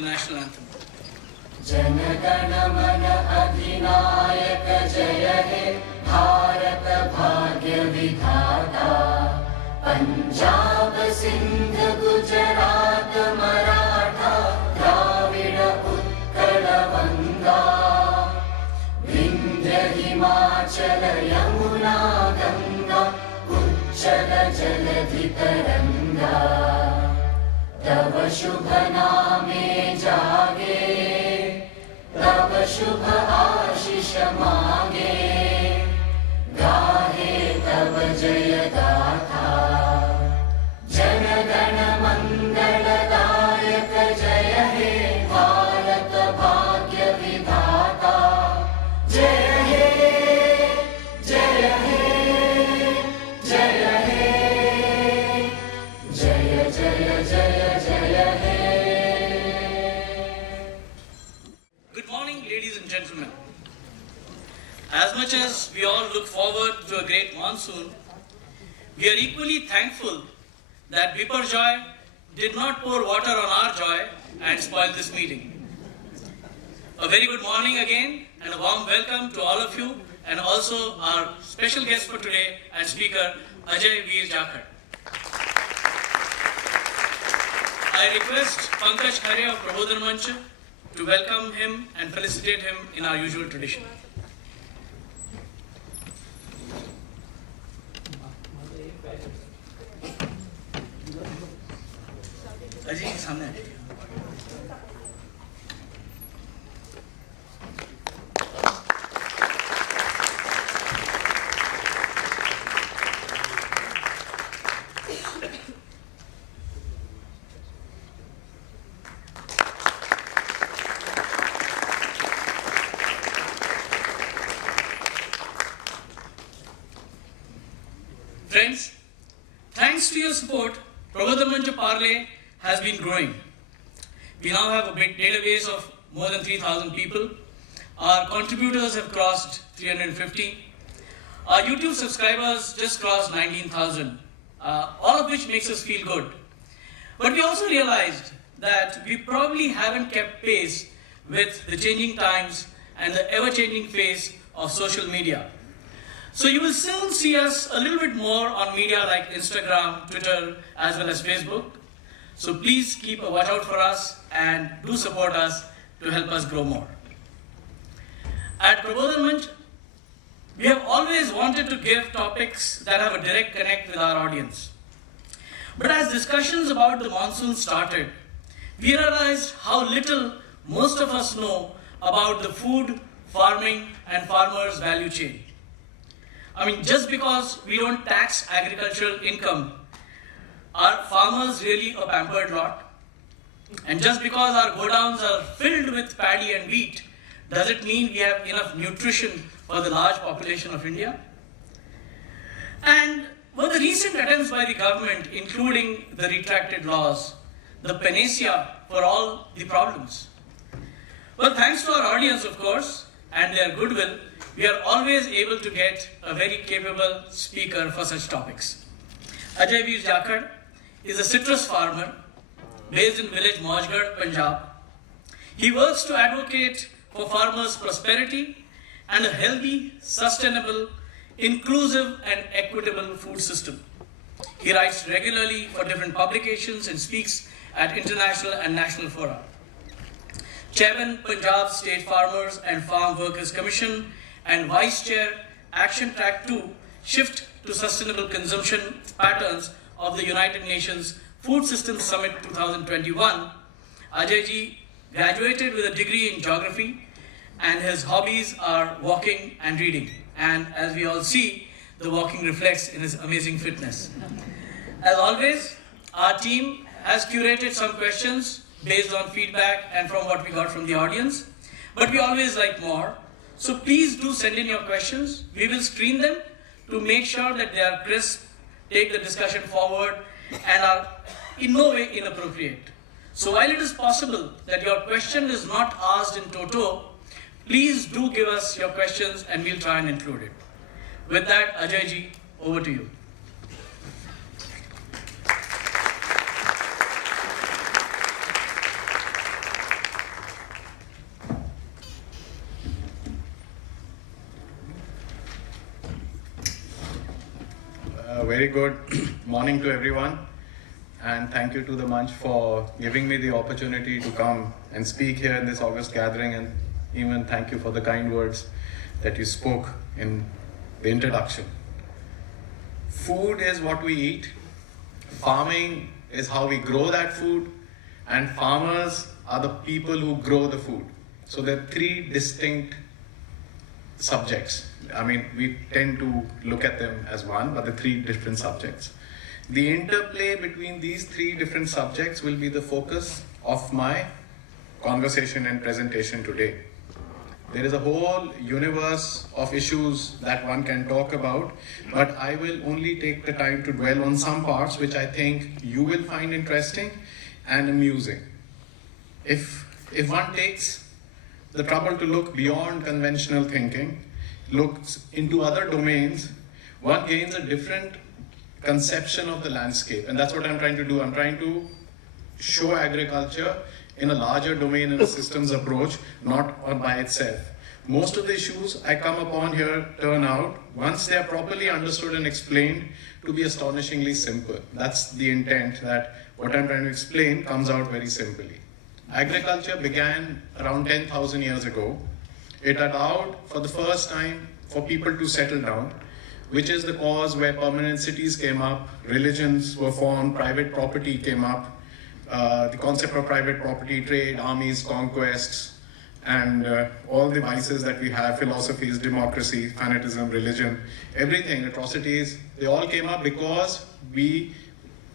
the national anthem. Jana Gana मन अधिनायक जय हे भारत भाग्य विधाता पंजाब सिंध गुजरात मराठा द्राविड़ उत्कल गंगा विंध्य हिमाचल यमुना गंगा उच्चल जलधि तरंगा तव शुभ नामे जागे तव शुभ आशीष मांगे गाहे तव जय गाथा जन गण मंगलदायक जय हे भारत भाग्य विधाता जय हे जय हे जय हे जय जय जय जय हे. Good morning, ladies and gentlemen. As much as we all look forward to a great monsoon, we are equally thankful that Biparjoy did not pour water on our joy and spoil this meeting. A very good morning again and a warm welcome to all of you and also our special guest for today and speaker Ajay Vir Jakhar. I request Pankaj Khare of Prabodhan Manch to welcome him and felicitate him in our usual tradition. Ajay, सामने आ जाइए. Friends, thanks to your support, Prabodhan Manch Parle has been growing. We now have a big database of more than 3,000 people. Our contributors have crossed 350. Our YouTube subscribers just crossed 19,000, all of which makes us feel good. But we also realized that we probably haven't kept pace with the changing times and the ever-changing face of social media. So you will still see us a little bit more on media like Instagram, Twitter, as well as Facebook. So please keep a watch out for us and do support us to help us grow more. At Prabodhan Manch, we have always wanted to give topics that have a direct connect with our audience. But as discussions about the monsoon started, we realized how little most of us know about the food, farming, and farmers' value chain. I mean, just because we don't tax agricultural income, are farmers really a pampered lot? And just because our godowns are filled with paddy and wheat, does it mean we have enough nutrition for the large population of India? And were the recent attempts by the government, including the retracted laws, the panacea for all the problems? Well, thanks to our audience, of course, and their goodwill, we are always able to get a very capable speaker for such topics. Ajay Vir Jakhar is a citrus farmer based in village Maujgarh, Punjab. He works to advocate for farmers' prosperity and a healthy, sustainable, inclusive and equitable food system. He writes regularly for different publications and speaks at international and national fora. Chairman, Punjab State Farmers and Farm Workers Commission and Vice Chair, Action Track 2, Shift to Sustainable Consumption Patterns of the United Nations Food Systems Summit 2021, Ajay ji graduated with a degree in geography and his hobbies are walking and reading. And as we all see, the walking reflects in his amazing fitness. As always, our team has curated some questions based on feedback and from what we got from the audience, but we always like more. So please do send in your questions. We will screen them to make sure that they are crisp, take the discussion forward, and are in no way inappropriate. So while it is possible that your question is not asked in toto, please do give us your questions and we'll try and include it. With that, Ajay ji, over to you. good morning to everyone, and thank you to the Manch for giving me the opportunity to come and speak here in this August gathering, and even thank you for the kind words that you spoke in the introduction. Food is what we eat, farming is how we grow that food, and farmers are the people who grow the food. So there are three distinct subjects. I mean, we tend to look at them as one, but the three different subjects. The interplay between these three different subjects will be the focus of my conversation and presentation today. There is a whole universe of issues that one can talk about, but I will only take the time to dwell on some parts which I think you will find interesting and amusing. If one takes the trouble to look beyond conventional thinking, looks into other domains, one gains a different conception of the landscape. And that's what I'm trying to do. I'm trying to show agriculture in a larger domain and a systems approach, not on by itself. Most of the issues I come upon here turn out, once they are properly understood and explained, to be astonishingly simple. That's the intent, that what I'm trying to explain comes out very simply. Agriculture began around 10,000 years ago. It allowed for the first time for people to settle down, which is the cause where permanent cities came up, religions were formed, private property came up, the concept of private property, trade, armies, conquests, and all the vices that we have, philosophies, democracy, fanatism, religion, everything, atrocities, they all came up because we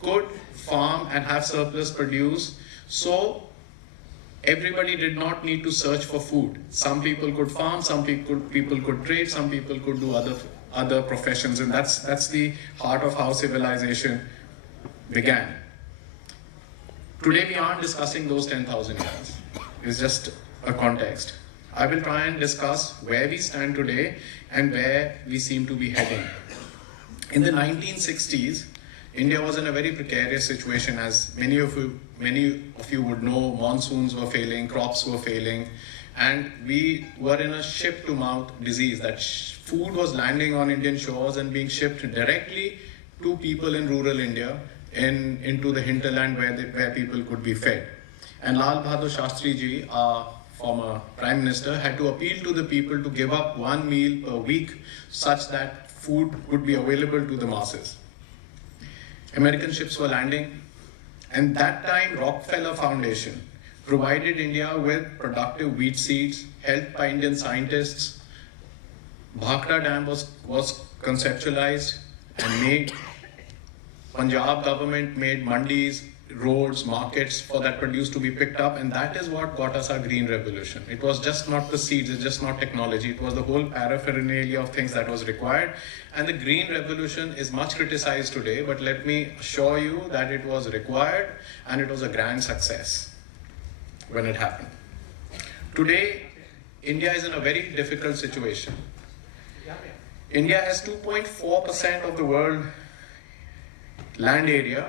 could farm and have surplus produce. So everybody did not need to search for food. Some people could farm, some people could trade, some people could do other professions, and that's the heart of how civilization began. Today we aren't discussing those 10,000 years. It's just a context. I will try and discuss where we stand today and where we seem to be heading. In the 1960s, India was in a very precarious situation, as many of you would know. Monsoons were failing, crops were failing, and we were in a ship-to-mouth disease. That food was landing on Indian shores and being shipped directly to people in rural India, into the hinterland where people could be fed. And Lal Bahadur Shastri ji, our former Prime Minister, had to appeal to the people to give up one meal per week such that food would be available to the masses. American ships were landing, and that time Rockefeller Foundation provided India with productive wheat seeds, helped by Indian scientists. Bhakra Dam was conceptualized and made. Punjab government made mandis, roads, markets for that produce to be picked up, and that is what got us our green revolution. It was just not the seeds, it's just not technology, it was the whole paraphernalia of things that was required. And the green revolution is much criticized today, but let me assure you that it was required and it was a grand success when it happened. Today, India is in a very difficult situation. India has 2.4% of the world land area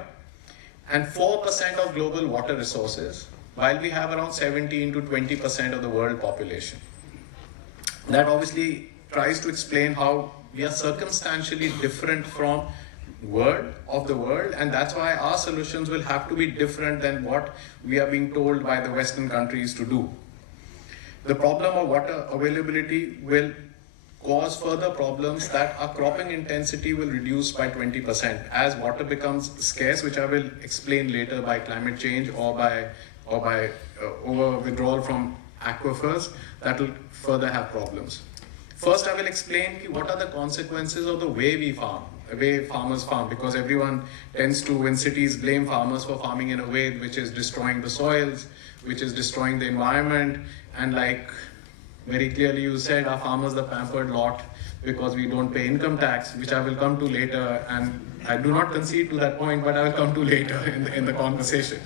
and 4% of global water resources, while we have around 17 to 20% of the world population. That obviously tries to explain how we are circumstantially different from the world, and that's why our solutions will have to be different than what we are being told by the Western countries to do. The problem of water availability will cause further problems, that our cropping intensity will reduce by 20% as water becomes scarce, which I will explain later, by climate change or by over withdrawal from aquifers. That will further have problems. First, I will explain what are the consequences of the way we farm, the way farmers farm, because everyone tends to, in cities, blame farmers for farming in a way which is destroying the soils, which is destroying the environment, and like very clearly you said, our farmers are the pampered lot because we don't pay income tax, which I will come to later, and I do not concede to that point, but I will come to later in the conversation.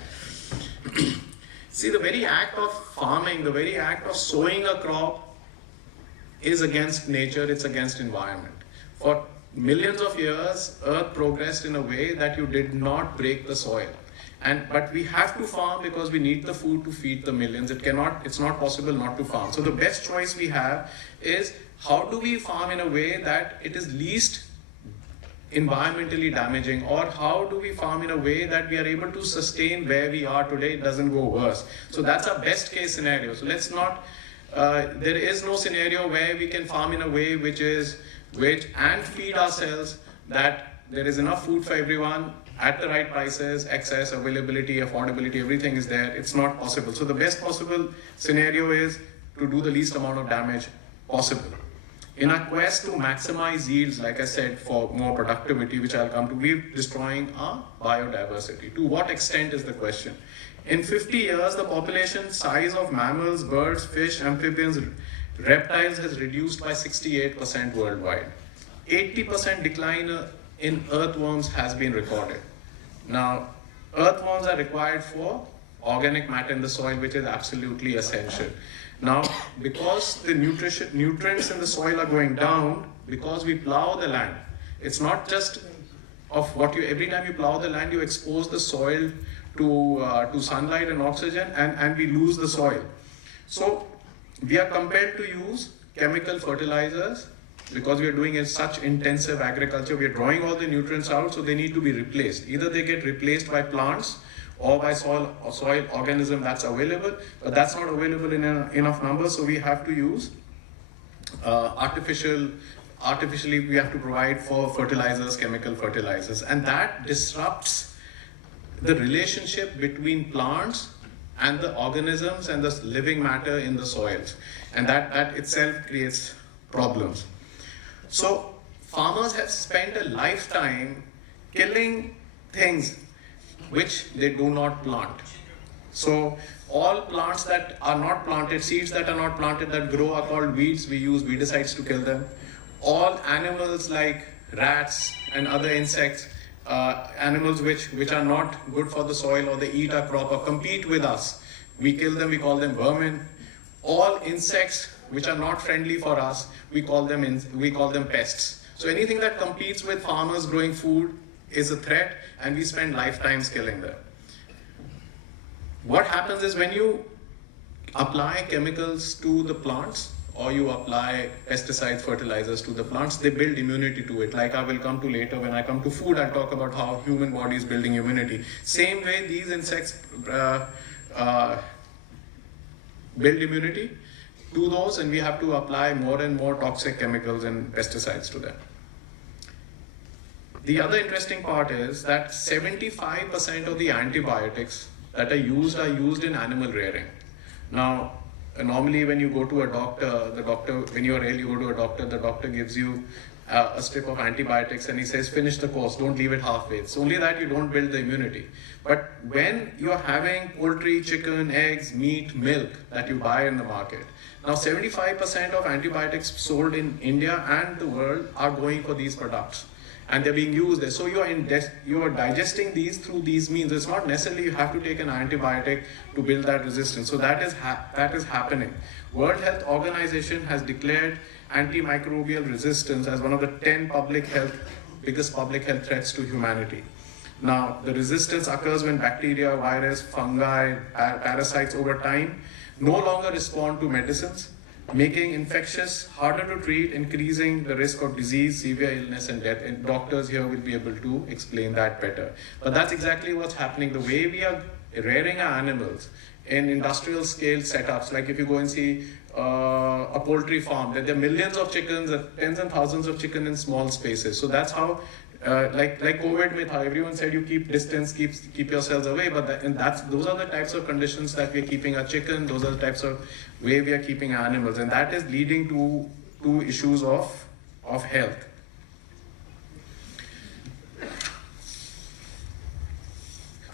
See, the very act of farming, the very act of sowing a crop is against nature, it's against environment. For millions of years, Earth progressed in a way that you did not break the soil. But we have to farm because we need the food to feed the millions. It's not possible not to farm. So the best choice we have is, how do we farm in a way that it is least environmentally damaging, or how do we farm in a way that we are able to sustain where we are today, it doesn't go worse. So that's our best case scenario. So let's not, there is no scenario where we can farm in a way which and feed ourselves, that there is enough food for everyone at the right prices, access, availability, affordability, everything is there. It's not possible. So the best possible scenario is to do the least amount of damage possible. In our quest to maximize yields, like I said, for more productivity, which I'll come to, we're destroying our biodiversity. To what extent is the question? In 50 years, the population size of mammals, birds, fish, amphibians, reptiles has reduced by 68% worldwide. 80% decline in earthworms has been recorded. Now, earthworms are required for organic matter in the soil, which is absolutely essential. Now, because the nutrients in the soil are going down, because we plow the land, it's not just of what you, every time you plow the land, you expose the soil to sunlight and oxygen, and we lose the soil. So we are compelled to use chemical fertilizers because we are doing such intensive agriculture. We are drawing all the nutrients out, so they need to be replaced. Either they get replaced by plants or by soil organism that's available, but that's not available in enough numbers, so we have to use artificially we have to provide for fertilizers, chemical fertilizers, and that disrupts the relationship between plants and the organisms and the living matter in the soils, and that itself creates problems. So farmers have spent a lifetime killing things which they do not plant. So all plants that are not planted, seeds that are not planted that grow are called weeds. We use weedicides to kill them. All animals like rats and other insects, animals which are not good for the soil, or they eat our crop or compete with us, we kill them, we call them vermin. All insects which are not friendly for us, we call them pests. So anything that competes with farmers growing food is a threat, and we spend lifetimes killing them. What happens is when you apply chemicals to the plants, or you apply pesticides, fertilizers to the plants, they build immunity to it. Like I will come to later, when I come to food, I'll talk about how human body is building immunity. Same way these insects build immunity to those, and we have to apply more and more toxic chemicals and pesticides to them. The other interesting part is that 75% of the antibiotics that are used in animal rearing. Now, normally when you go to a doctor, when you're ill, you go to a doctor, the doctor gives you a strip of antibiotics and he says, finish the course, don't leave it halfway. It's only that you don't build the immunity. But when you're having poultry, chicken, eggs, meat, milk that you buy in the market, now 75% of antibiotics sold in India and the world are going for these products, and they're being used there. So you are digesting these through these means. It's not necessarily you have to take an antibiotic to build that resistance. So that is happening. World Health Organization has declared antimicrobial resistance as one of the 10 biggest public health threats to humanity. Now, the resistance occurs when bacteria, virus, fungi, parasites over time no longer respond to medicines, making infectious harder to treat, increasing the risk of disease, severe illness, and death. And doctors here will be able to explain that better. But that's exactly what's happening. The way we are rearing our animals in industrial scale setups, like if you go and see a poultry farm, there are millions of chickens, tens and thousands of chickens in small spaces. So that's how, like COVID, with how everyone said you keep distance, keep yourselves away. But those are the types of conditions that we're keeping our chicken. Those are the types of way we are keeping our animals, and that is leading to issues of health.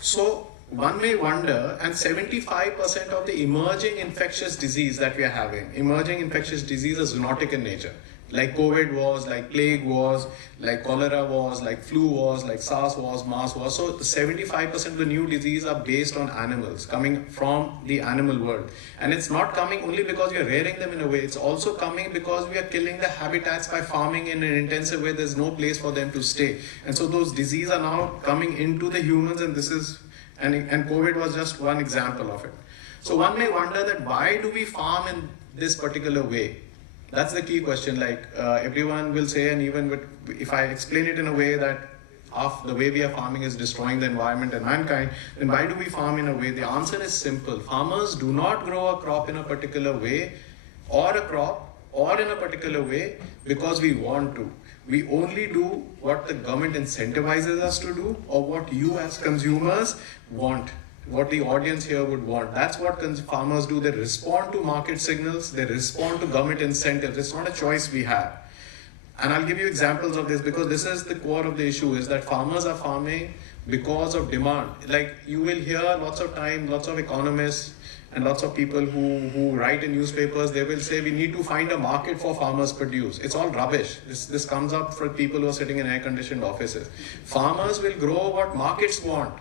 So one may wonder, and 75% of the emerging infectious disease that we are having, emerging infectious disease is zoonotic in nature. Like COVID was, like plague was, like cholera was, like flu was, like SARS was, MERS was. So 75% of the new disease are based on animals, coming from the animal world. And it's not coming only because we are rearing them in a way, it's also coming because we are killing the habitats by farming in an intensive way. There's no place for them to stay. And so those diseases are now coming into the humans, and and COVID was just one example of it. So one may wonder that why do we farm in this particular way? That's the key question. Like everyone will say, and even if I explain it in a way that the way we are farming is destroying the environment and mankind, then why do we farm in a way? The answer is simple. Farmers do not grow a crop in a particular way or a crop or in a particular way because we want to. We only do what the government incentivizes us to do or what you as consumers want, what the audience here would want. That's what farmers do. They respond to market signals, they respond to government incentives. It's not a choice we have. And I'll give you examples of this because this is the core of the issue, is that farmers are farming because of demand. Like you will hear lots of time, lots of economists and lots of people who write in newspapers, they will say we need to find a market for farmers' produce. It's all rubbish. This comes up for people who are sitting in air-conditioned offices. Farmers will grow what markets want.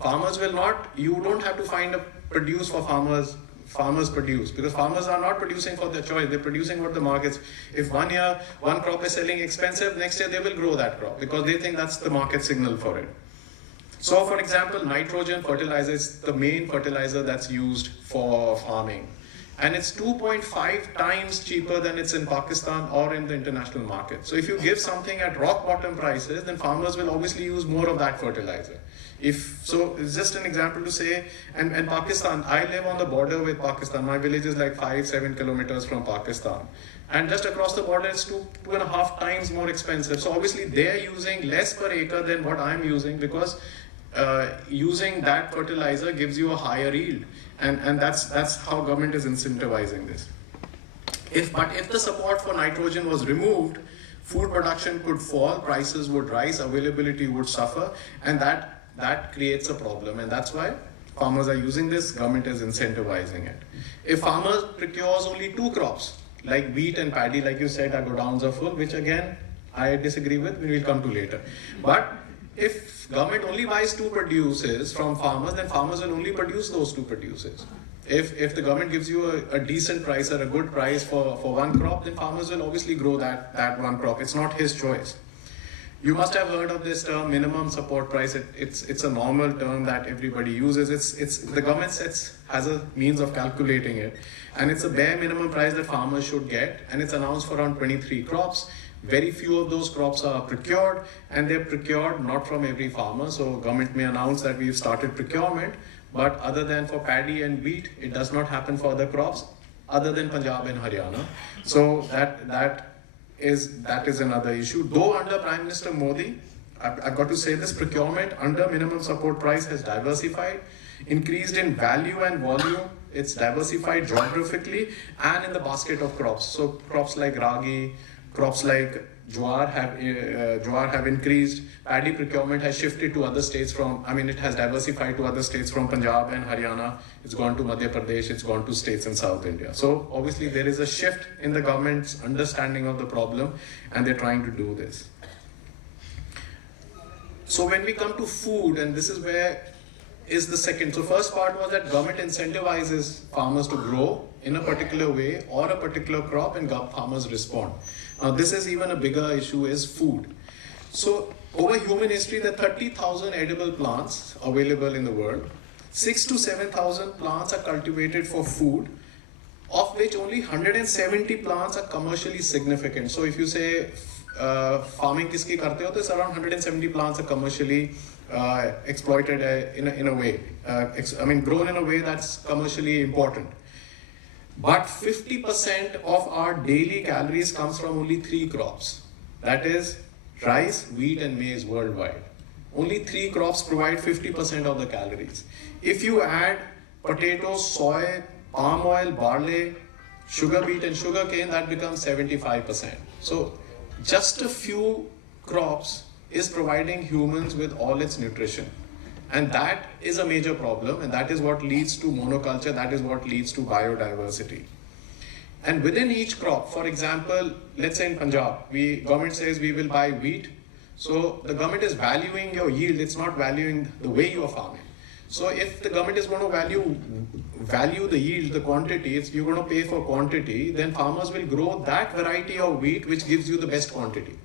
Farmers will not, you don't have to find a produce for farmers produce, because farmers are not producing for their choice, they're producing what the markets. If 1 year one crop is selling expensive, next year they will grow that crop because they think that's the market signal for it. So for example, nitrogen fertilizer is the main fertilizer that's used for farming, and it's 2.5 times cheaper than it's in Pakistan or in the international market. So if you give something at rock bottom prices, then farmers will obviously use more of that fertilizer. So it's just an example to say, and Pakistan, I live on the border with Pakistan. My village is like 5-7 kilometers from Pakistan. And just across the border, it's 2.5 times more expensive. So obviously they're using less per acre than what I'm using, because using that fertilizer gives you a higher yield. And that's how government is incentivizing this. But if the support for nitrogen was removed, food production could fall, prices would rise, availability would suffer, and that creates a problem, and that's why farmers are using this, government is incentivizing it. If farmers procures only 2 crops, like wheat and paddy, like you said, our godowns are full, which again, I disagree with, we will come to later. But if government only buys 2 produces from farmers, then farmers will only produce those 2 produces. If the government gives you a decent price or a good price for 1 crop, then farmers will obviously grow that 1 crop. It's not his choice. You must have heard of this term, minimum support price. It's a normal term that everybody uses. It's the government has a means of calculating it, and it's a bare minimum price that farmers should get, and it's announced for around 23 crops. Very few of those crops are procured, and they're procured not from every farmer. So government may announce that we've started procurement, but other than for paddy and wheat, it does not happen for other crops other than Punjab and Haryana. So that is another issue. Though under Prime Minister Modi, I've got to say this, procurement under minimum support price has diversified, increased in value and volume. It's diversified geographically and in the basket of crops. So crops like ragi, crops like jowar have increased. Paddy procurement has shifted to other states it has diversified to other states from Punjab and Haryana. It's gone to Madhya Pradesh, it's gone to states in South India. So obviously there is a shift in the government's understanding of the problem, and they're trying to do this. So when we come to food, and this is where is the second. So first part was that government incentivizes farmers to grow in a particular way or a particular crop, and farmers respond. Now this is even a bigger issue, is food. So over human history, there are 30,000 edible plants available in the world. 6,000 to 7,000 plants are cultivated for food, of which only 170 plants are commercially significant. So if you say farming kiski karte ho, it's around 170 plants are commercially exploited in a way, grown in a way that's commercially important. But 50% of our daily calories comes from only 3 crops. That is rice, wheat and maize worldwide. Only 3 crops provide 50% of the calories. If you add potatoes, soy, palm oil, barley, sugar beet and sugar cane, that becomes 75%. So just a few crops is providing humans with all its nutrition. And that is a major problem, and that is what leads to monoculture, that is what leads to biodiversity. And within each crop, for example, let's say in Punjab, government says we will buy wheat. So the government is valuing your yield, it's not valuing the way you are farming. So if the government is going to value the yield, the quantity, you're going to pay for quantity, then farmers will grow that variety of wheat which gives you the best quantity.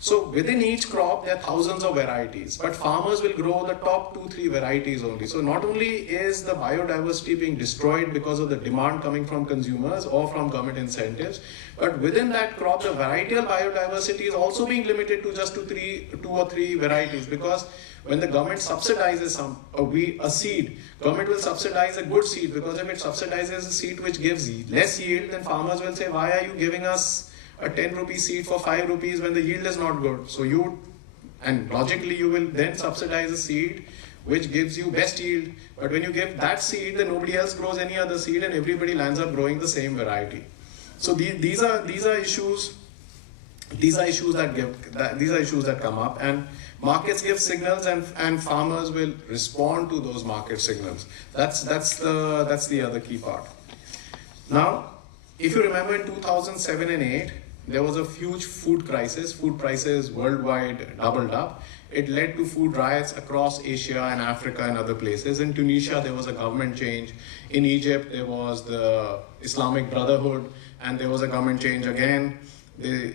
So within each crop, there are thousands of varieties, but farmers will grow the top 2-3 varieties only. So not only is the biodiversity being destroyed because of the demand coming from consumers or from government incentives, but within that crop, the varietal biodiversity is also being limited to just 2 or 3 varieties, because when the government subsidizes a seed, government will subsidize a good seed, because if it subsidizes a seed which gives less yield, then farmers will say, why are you giving us a 10 rupee seed for 5 rupees when the yield is not good? So and logically you will then subsidize a seed which gives you best yield, but when you give that seed, then nobody else grows any other seed and everybody lands up growing the same variety. So these are issues that come up, and markets give signals, and farmers will respond to those market signals. That's the other key part. Now, if you remember in 2007 and 8, there was a huge food crisis. Food prices worldwide doubled up. It led to food riots across Asia and Africa and other places. In Tunisia, there was a government change. In Egypt, there was the Islamic Brotherhood, and there was a government change again. The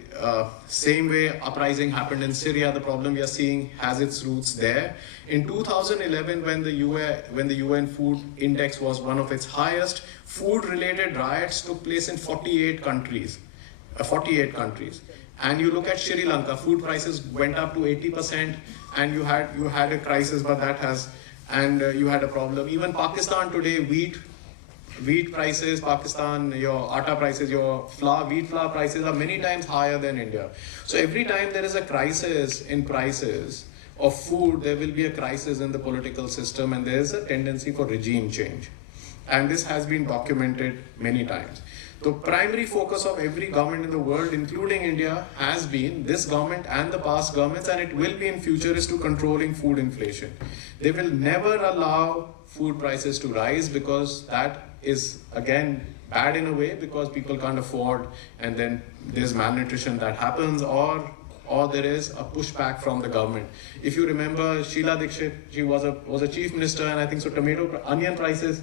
same way uprising happened in Syria. The problem we are seeing has its roots there. In 2011, when the UN Food Index was one of its highest, food-related riots took place in 48 countries. And you look at Sri Lanka, food prices went up to 80%, and you had a crisis, but you had a problem. Even Pakistan today, wheat prices, your atta prices, your wheat flour prices are many times higher than India. So every time there is a crisis in prices of food, there will be a crisis in the political system, and there is a tendency for regime change. And this has been documented many times. The primary focus of every government in the world, including India, has been, this government and the past governments, and it will be in future, is to controlling food inflation. They will never allow food prices to rise, because that is again bad in a way, because people can't afford, and then there's malnutrition that happens, or there is a pushback from the government. If you remember, Sheila Dikshit, she was a chief minister, and I think so onion prices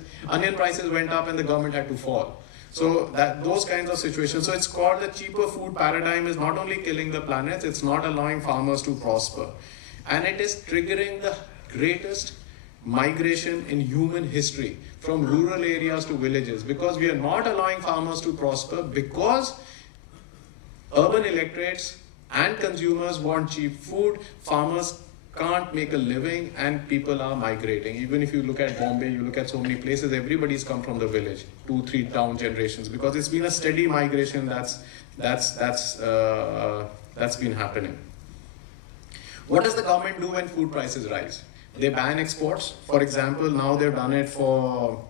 went up and the government had to fall. So those kinds of situations. So it's called the cheaper food paradigm is not only killing the planet, it's not allowing farmers to prosper. And it is triggering the greatest migration in human history from rural areas to villages, because we are not allowing farmers to prosper, because urban electorates and consumers want cheap food, farmers can't make a living, and people are migrating. Even if you look at Bombay, you look at so many places, everybody's come from the village, 2-3 down generations, because it's been a steady migration that's been happening. What does the government do when food prices rise? They ban exports. For example, now they've done it for,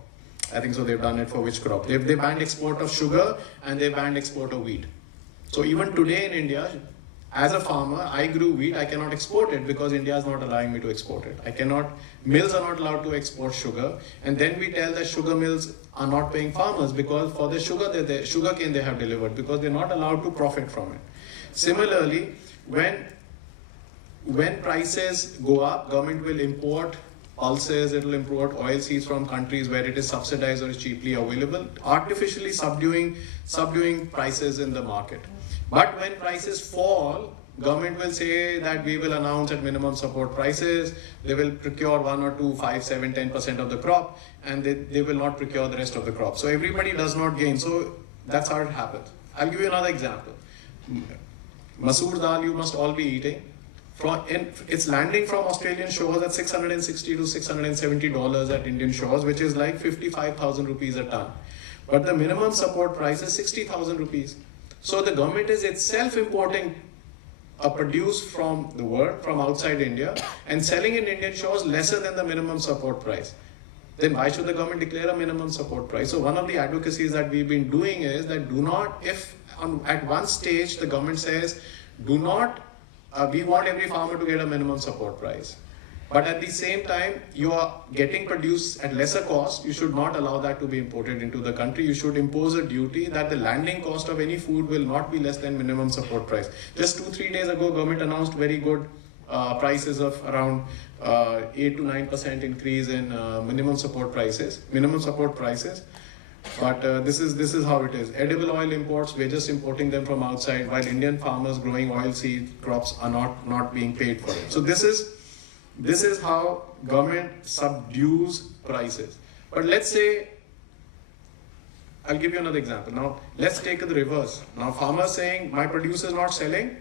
they've done it for which crop? They banned export of sugar, and they banned export of wheat. So even today in India, as a farmer, I grew wheat, I cannot export it because India is not allowing me to export it. Mills are not allowed to export sugar, and then we tell that sugar mills are not paying farmers because for the sugar cane they have delivered, because they're not allowed to profit from it. Similarly, when prices go up, government will import pulses, it will import oil seeds from countries where it is subsidized or is cheaply available, artificially subduing prices in the market. But when prices fall, government will say that we will announce at minimum support prices, they will procure 1 or 2, 5, 7, 10% of the crop, and they will not procure the rest of the crop. So everybody does not gain. So that's how it happens. I'll give you another example. Masoor dal you must all be eating. It's landing from Australian shores at $660 to $670 at Indian shores, which is like 55,000 rupees a ton. But the minimum support price is 60,000 rupees. So the government is itself importing a produce from the world, from outside India, and selling in Indian shores lesser than the minimum support price. Then why should the government declare a minimum support price? So one of the advocacies that we've been doing is that at one stage the government says, we want every farmer to get a minimum support price. But at the same time, you are getting produce at lesser cost. You should not allow that to be imported into the country. You should impose a duty that the landing cost of any food will not be less than minimum support price. Just 2-3 days ago, government announced very good prices of around 8 to 9% increase in minimum support prices. But this is how it is. Edible oil imports, we're just importing them from outside, while Indian farmers growing oilseed crops are not being paid for it. So this is how government subdues prices. But let's say, I'll give you another example. Now let's take the reverse. Now farmers saying my produce is not selling,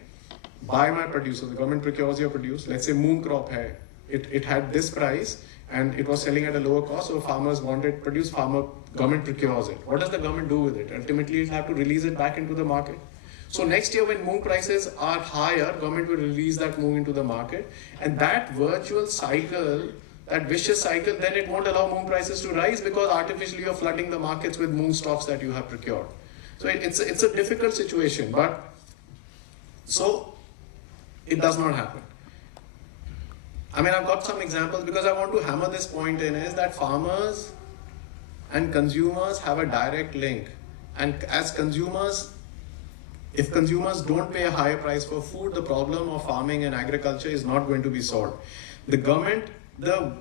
buy my produce. So the government procures your produce. Let's say moong crop hai. It had this price and it was selling at a lower cost, so farmers wanted produce, government procures it. What does the government do with it? Ultimately, it have to release it back into the market. So next year when moong prices are higher, government will release that moong into the market, and that virtual cycle, that vicious cycle, then it won't allow moong prices to rise because artificially you're flooding the markets with moong stocks that you have procured. So it's a difficult situation, but so it does not happen. I mean, I've got some examples because I want to hammer this point in, is that farmers and consumers have a direct link. And as consumers, if consumers don't pay a higher price for food, the problem of farming and agriculture is not going to be solved. The government, the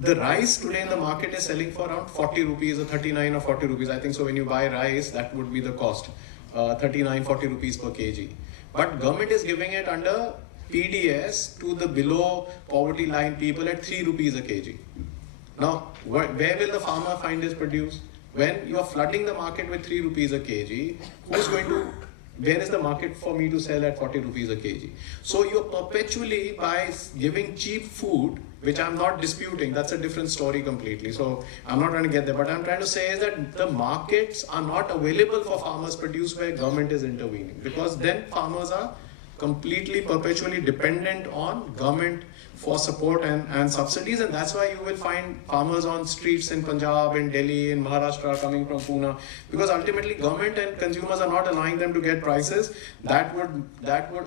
rice today in the market is selling for around 40 rupees or 39 or 40 rupees. I think so when you buy rice, that would be the cost, 39, 40 rupees per kg. But government is giving it under PDS to the below poverty line people at 3 rupees a kg. Now, where will the farmer find his produce? When you are flooding the market with 3 rupees a kg, where is the market for me to sell at 40 rupees a kg? So you're perpetually, by giving cheap food, which I'm not disputing, that's a different story completely. So I'm not trying to get there, but I'm trying to say is that the markets are not available for farmers' produce where government is intervening, because then farmers are completely perpetually dependent on government for support and subsidies, and that's why you will find farmers on streets in Punjab, in Delhi, in Maharashtra coming from Pune, because ultimately government and consumers are not allowing them to get prices that would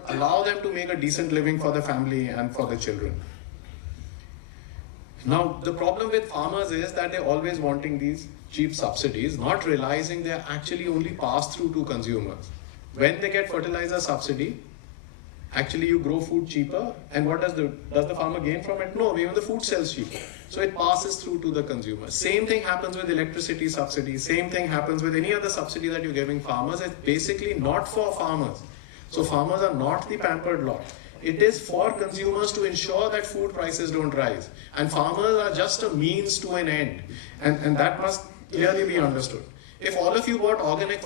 allow them to make a decent living for the family and for the children. Now the problem with farmers is that they're always wanting these cheap subsidies, not realizing they're actually only passed through to consumers. When they get fertilizer subsidy, actually you grow food cheaper, and what does the farmer gain from it? No, even the food sells cheaper. So it passes through to the consumer. Same thing happens with electricity subsidy, same thing happens with any other subsidy that you're giving farmers. It's basically not for farmers. So farmers are not the pampered lot. It is for consumers to ensure that food prices don't rise. And farmers are just a means to an end. And that must clearly be understood. If all of you bought organic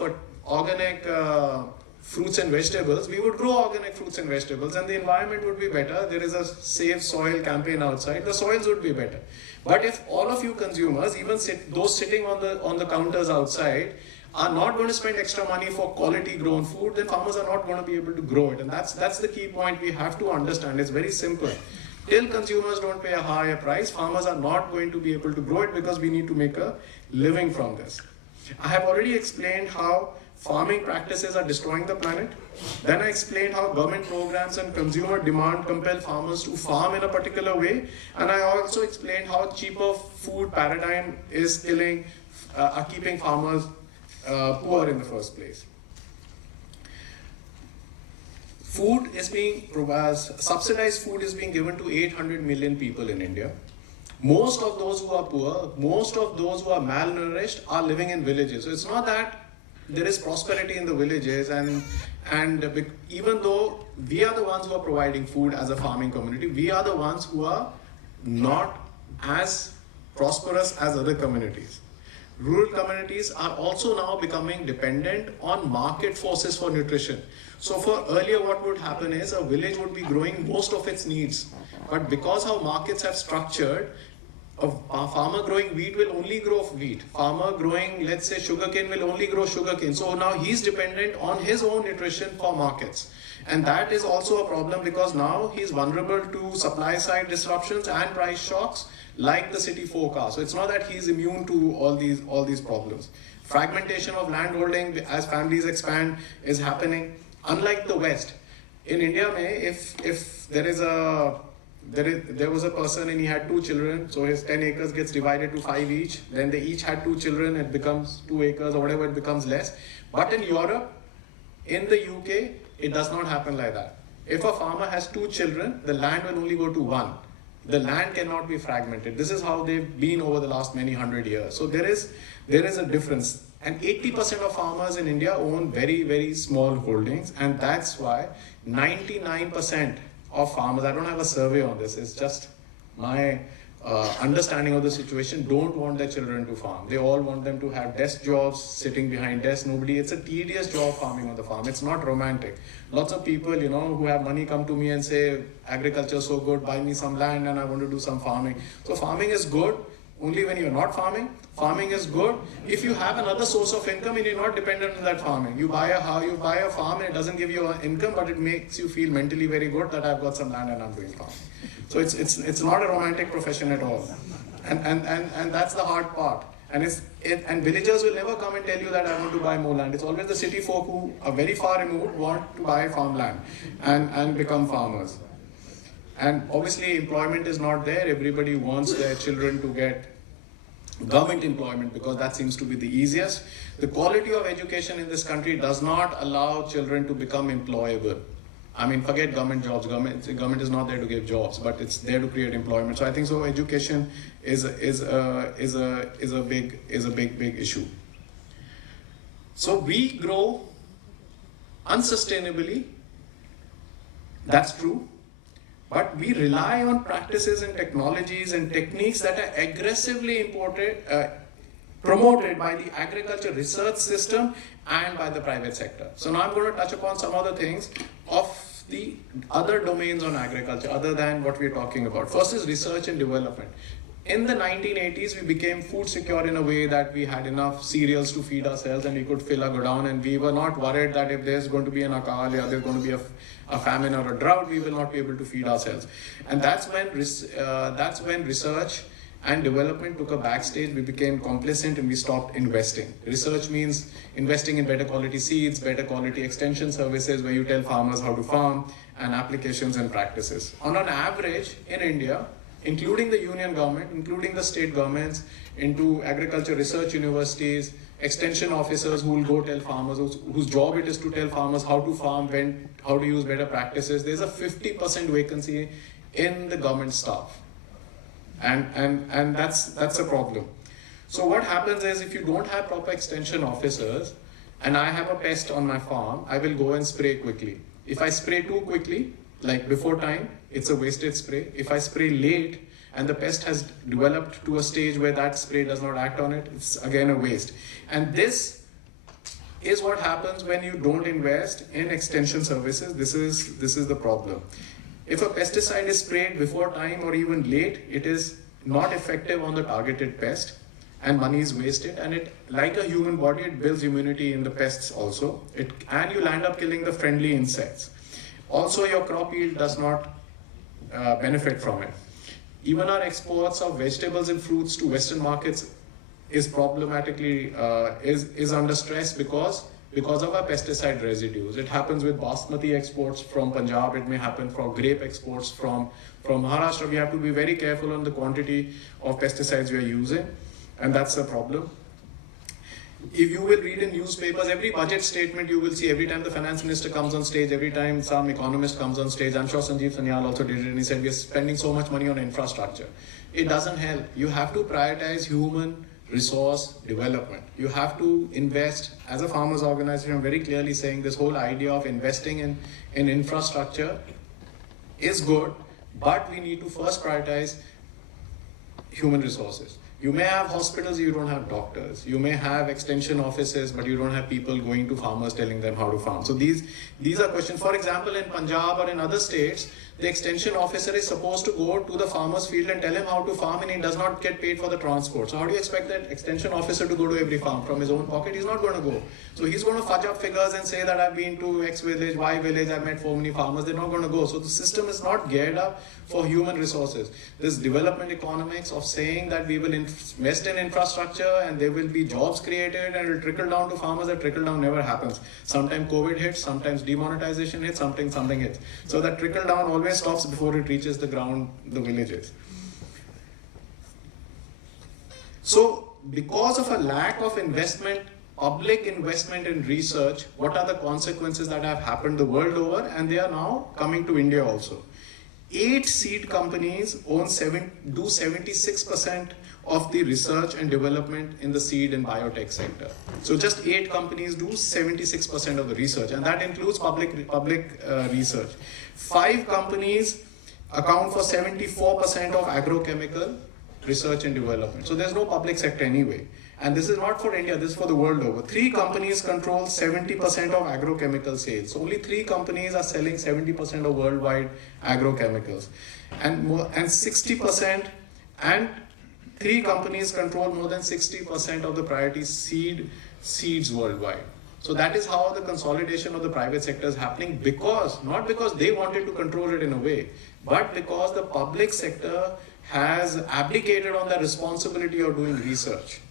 fruits and vegetables, we would grow organic fruits and vegetables and the environment would be better. There is a Save Soil campaign outside, the soils would be better. But if all of you consumers, even those sitting on the counters outside, are not going to spend extra money for quality grown food, then farmers are not going to be able to grow it. And that's the key point we have to understand. It's very simple. Till consumers don't pay a higher price, farmers are not going to be able to grow it because we need to make a living from this. I have already explained how farming practices are destroying the planet. Then I explained how government programs and consumer demand compel farmers to farm in a particular way. And I also explained how cheaper food paradigm is keeping farmers poor in the first place. Subsidized food is being given to 800 million people in India. Most of those who are poor, most of those who are malnourished are living in villages. So it's not that there is prosperity in the villages, and even though we are the ones who are providing food as a farming community, we are the ones who are not as prosperous as other communities. Rural communities are also now becoming dependent on market forces for nutrition. So for earlier, what would happen is a village would be growing most of its needs. But because how markets have structured, a farmer growing wheat will only grow wheat. Farmer growing, let's say, sugarcane will only grow sugarcane. So now he's dependent on his own nutrition for markets. And that is also a problem because now he's vulnerable to supply side disruptions and price shocks like the city forecast. So it's not that he's immune to all these problems. Fragmentation of land holding as families expand is happening. Unlike the West, in India, if there was a person and he had 2 children, so his 10 acres gets divided to 5 each, then they each had 2 children, it becomes 2 acres or whatever, it becomes less. But in Europe, in the UK, it does not happen like that. If a farmer has 2 children, the land will only go to 1. The land cannot be fragmented. This is how they've been over the last many hundred years. So there is a difference. And 80% of farmers in India own very, very small holdings. And that's why 99% of farmers, I don't have a survey on this, it's just my understanding of the situation, don't want their children to farm. They all want them to have desk jobs, sitting behind desks. It's a tedious job farming on the farm. It's not romantic. Lots of people, who have money come to me and say, agriculture is so good, buy me some land and I want to do some farming. So farming is good only when you're not farming. Farming is good if you have another source of income and you're not dependent on that farming. You buy a farm and it doesn't give you an income, but it makes you feel mentally very good that I've got some land and I'm doing farming. So it's not a romantic profession at all. And that's the hard part. And villagers will never come and tell you that I want to buy more land. It's always the city folk who are very far removed want to buy farmland and become farmers. And obviously employment is not there. Everybody wants their children to get government employment because that seems to be the easiest. The quality of education in this country does not allow children to become employable. Forget government jobs. Government is not there to give jobs, but it's there to create employment. So I think education is a big issue. So we grow unsustainably. That's true. But we rely on practices and technologies and techniques that are aggressively promoted by the agriculture research system and by the private sector. So now I'm going to touch upon some other things of the other domains on agriculture other than what we're talking about. First is research and development. In the 1980s, we became food secure in a way that we had enough cereals to feed ourselves and we could fill our godown, and we were not worried that if there's going to be an akal or there's going to be a famine or a drought, we will not be able to feed ourselves. And that's when research and development took a backstage. We became complacent and we stopped investing. Research means investing in better quality seeds, better quality extension services where you tell farmers how to farm, and applications and practices. On an average in India, including the union government, including the state governments, into agriculture research universities, extension officers who will go tell farmers, whose job it is to tell farmers how to farm, how to use better practices. There's a 50% vacancy in the government staff. And that's a problem. So what happens is, if you don't have proper extension officers, and I have a pest on my farm, I will go and spray quickly. If I spray too quickly, like before time, it's a wasted spray. If I spray late and the pest has developed to a stage where that spray does not act on it, it's again a waste. And this is what happens when you don't invest in extension services. This is the problem. If a pesticide is sprayed before time or even late, it is not effective on the targeted pest and money is wasted, and it, like a human body, it builds immunity in the pests also. And you'll end up killing the friendly insects. Also, your crop yield does not benefit from it. Even our exports of vegetables and fruits to Western markets is problematically is under stress because of our pesticide residues. It happens with basmati exports from Punjab. It may happen for grape exports from Maharashtra. We have to be very careful on the quantity of pesticides we are using, and that's a problem. If you will read in newspapers, every budget statement you will see, every time the finance minister comes on stage, every time some economist comes on stage, I'm sure Sanjeev Sanyal also did it, and he said, we are spending so much money on infrastructure. It doesn't help. You have to prioritize human resource development. You have to invest. As a farmers organization, I'm very clearly saying this whole idea of investing in infrastructure is good, but we need to first prioritize human resources. You may have hospitals, you don't have doctors. You may have extension offices, but you don't have people going to farmers telling them how to farm. So these are questions. For example, in Punjab or in other states, the extension officer is supposed to go to the farmer's field and tell him how to farm, and he does not get paid for the transport. So how do you expect that extension officer to go to every farm from his own pocket? He's not going to go. So he's going to fudge up figures and say that I've been to X village, Y village, I've met so many farmers. They're not going to go. So the system is not geared up for human resources. This development economics of saying that we will invest in infrastructure and there will be jobs created and it will trickle down to farmers, that trickle down never happens. Sometimes COVID hits, sometimes demonetization hits, sometimes something hits. So that trickle down always stops before it reaches the ground, the villages. So because of a lack of investment, public investment in research, what are the consequences that have happened the world over, and they are now coming to India also. 8 seed companies do 76% of the research and development in the seed and biotech sector. So just 8 companies do 76% of the research, and that includes public research. 5 companies account for 74% of agrochemical research and development. So there's no public sector anyway. And this is not for India, this is for the world over. 3 companies control 70% of agrochemical sales. So only 3 companies are selling 70% of worldwide agrochemicals. And 60%, and 3 companies control more than 60% of the priority seeds worldwide. So that is how the consolidation of the private sector is happening, not because they wanted to control it in a way, but because the public sector has abdicated on the responsibility of doing research.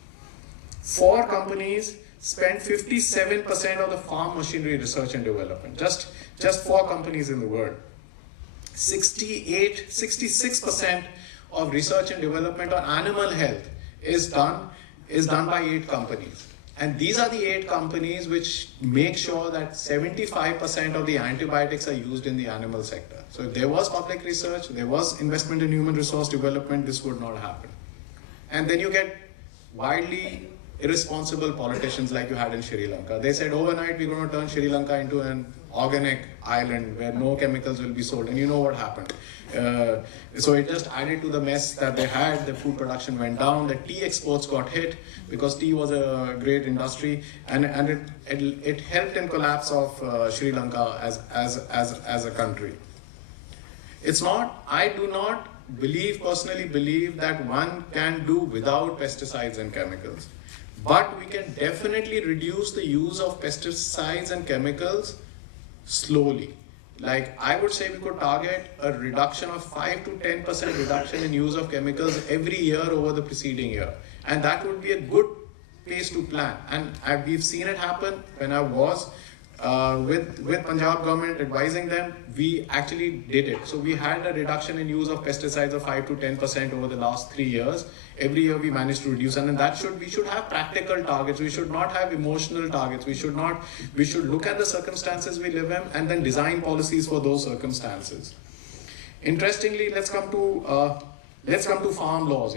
4 companies spend 57% of the farm machinery research and development. Just 4 companies in the world. 66% of research and development on animal health is done by 8 companies. And these are the 8 companies which make sure that 75% of the antibiotics are used in the animal sector. So if there was public research, there was investment in human resource development, this would not happen. And then you get widely irresponsible politicians like you had in Sri Lanka. They said overnight we're going to turn Sri Lanka into an organic island where no chemicals will be sold, and you know what happened. So it just added to the mess that they had. The food production went down, the tea exports got hit because tea was a great industry, and it helped in collapse of Sri Lanka as a country. I do not personally believe that one can do without pesticides and chemicals. But we can definitely reduce the use of pesticides and chemicals slowly. Like I would say we could target a reduction of 5 to 10% reduction in use of chemicals every year over the preceding year. And that would be a good pace to plan. And we've seen it happen when I was with Punjab government advising them, we actually did it. So we had a reduction in use of pesticides of 5 to 10% over the last 3 years. Every year we managed to reduce, and we should have practical targets. We should not have emotional targets. We should look at the circumstances we live in and then design policies for those circumstances. Interestingly, let's come to farm laws,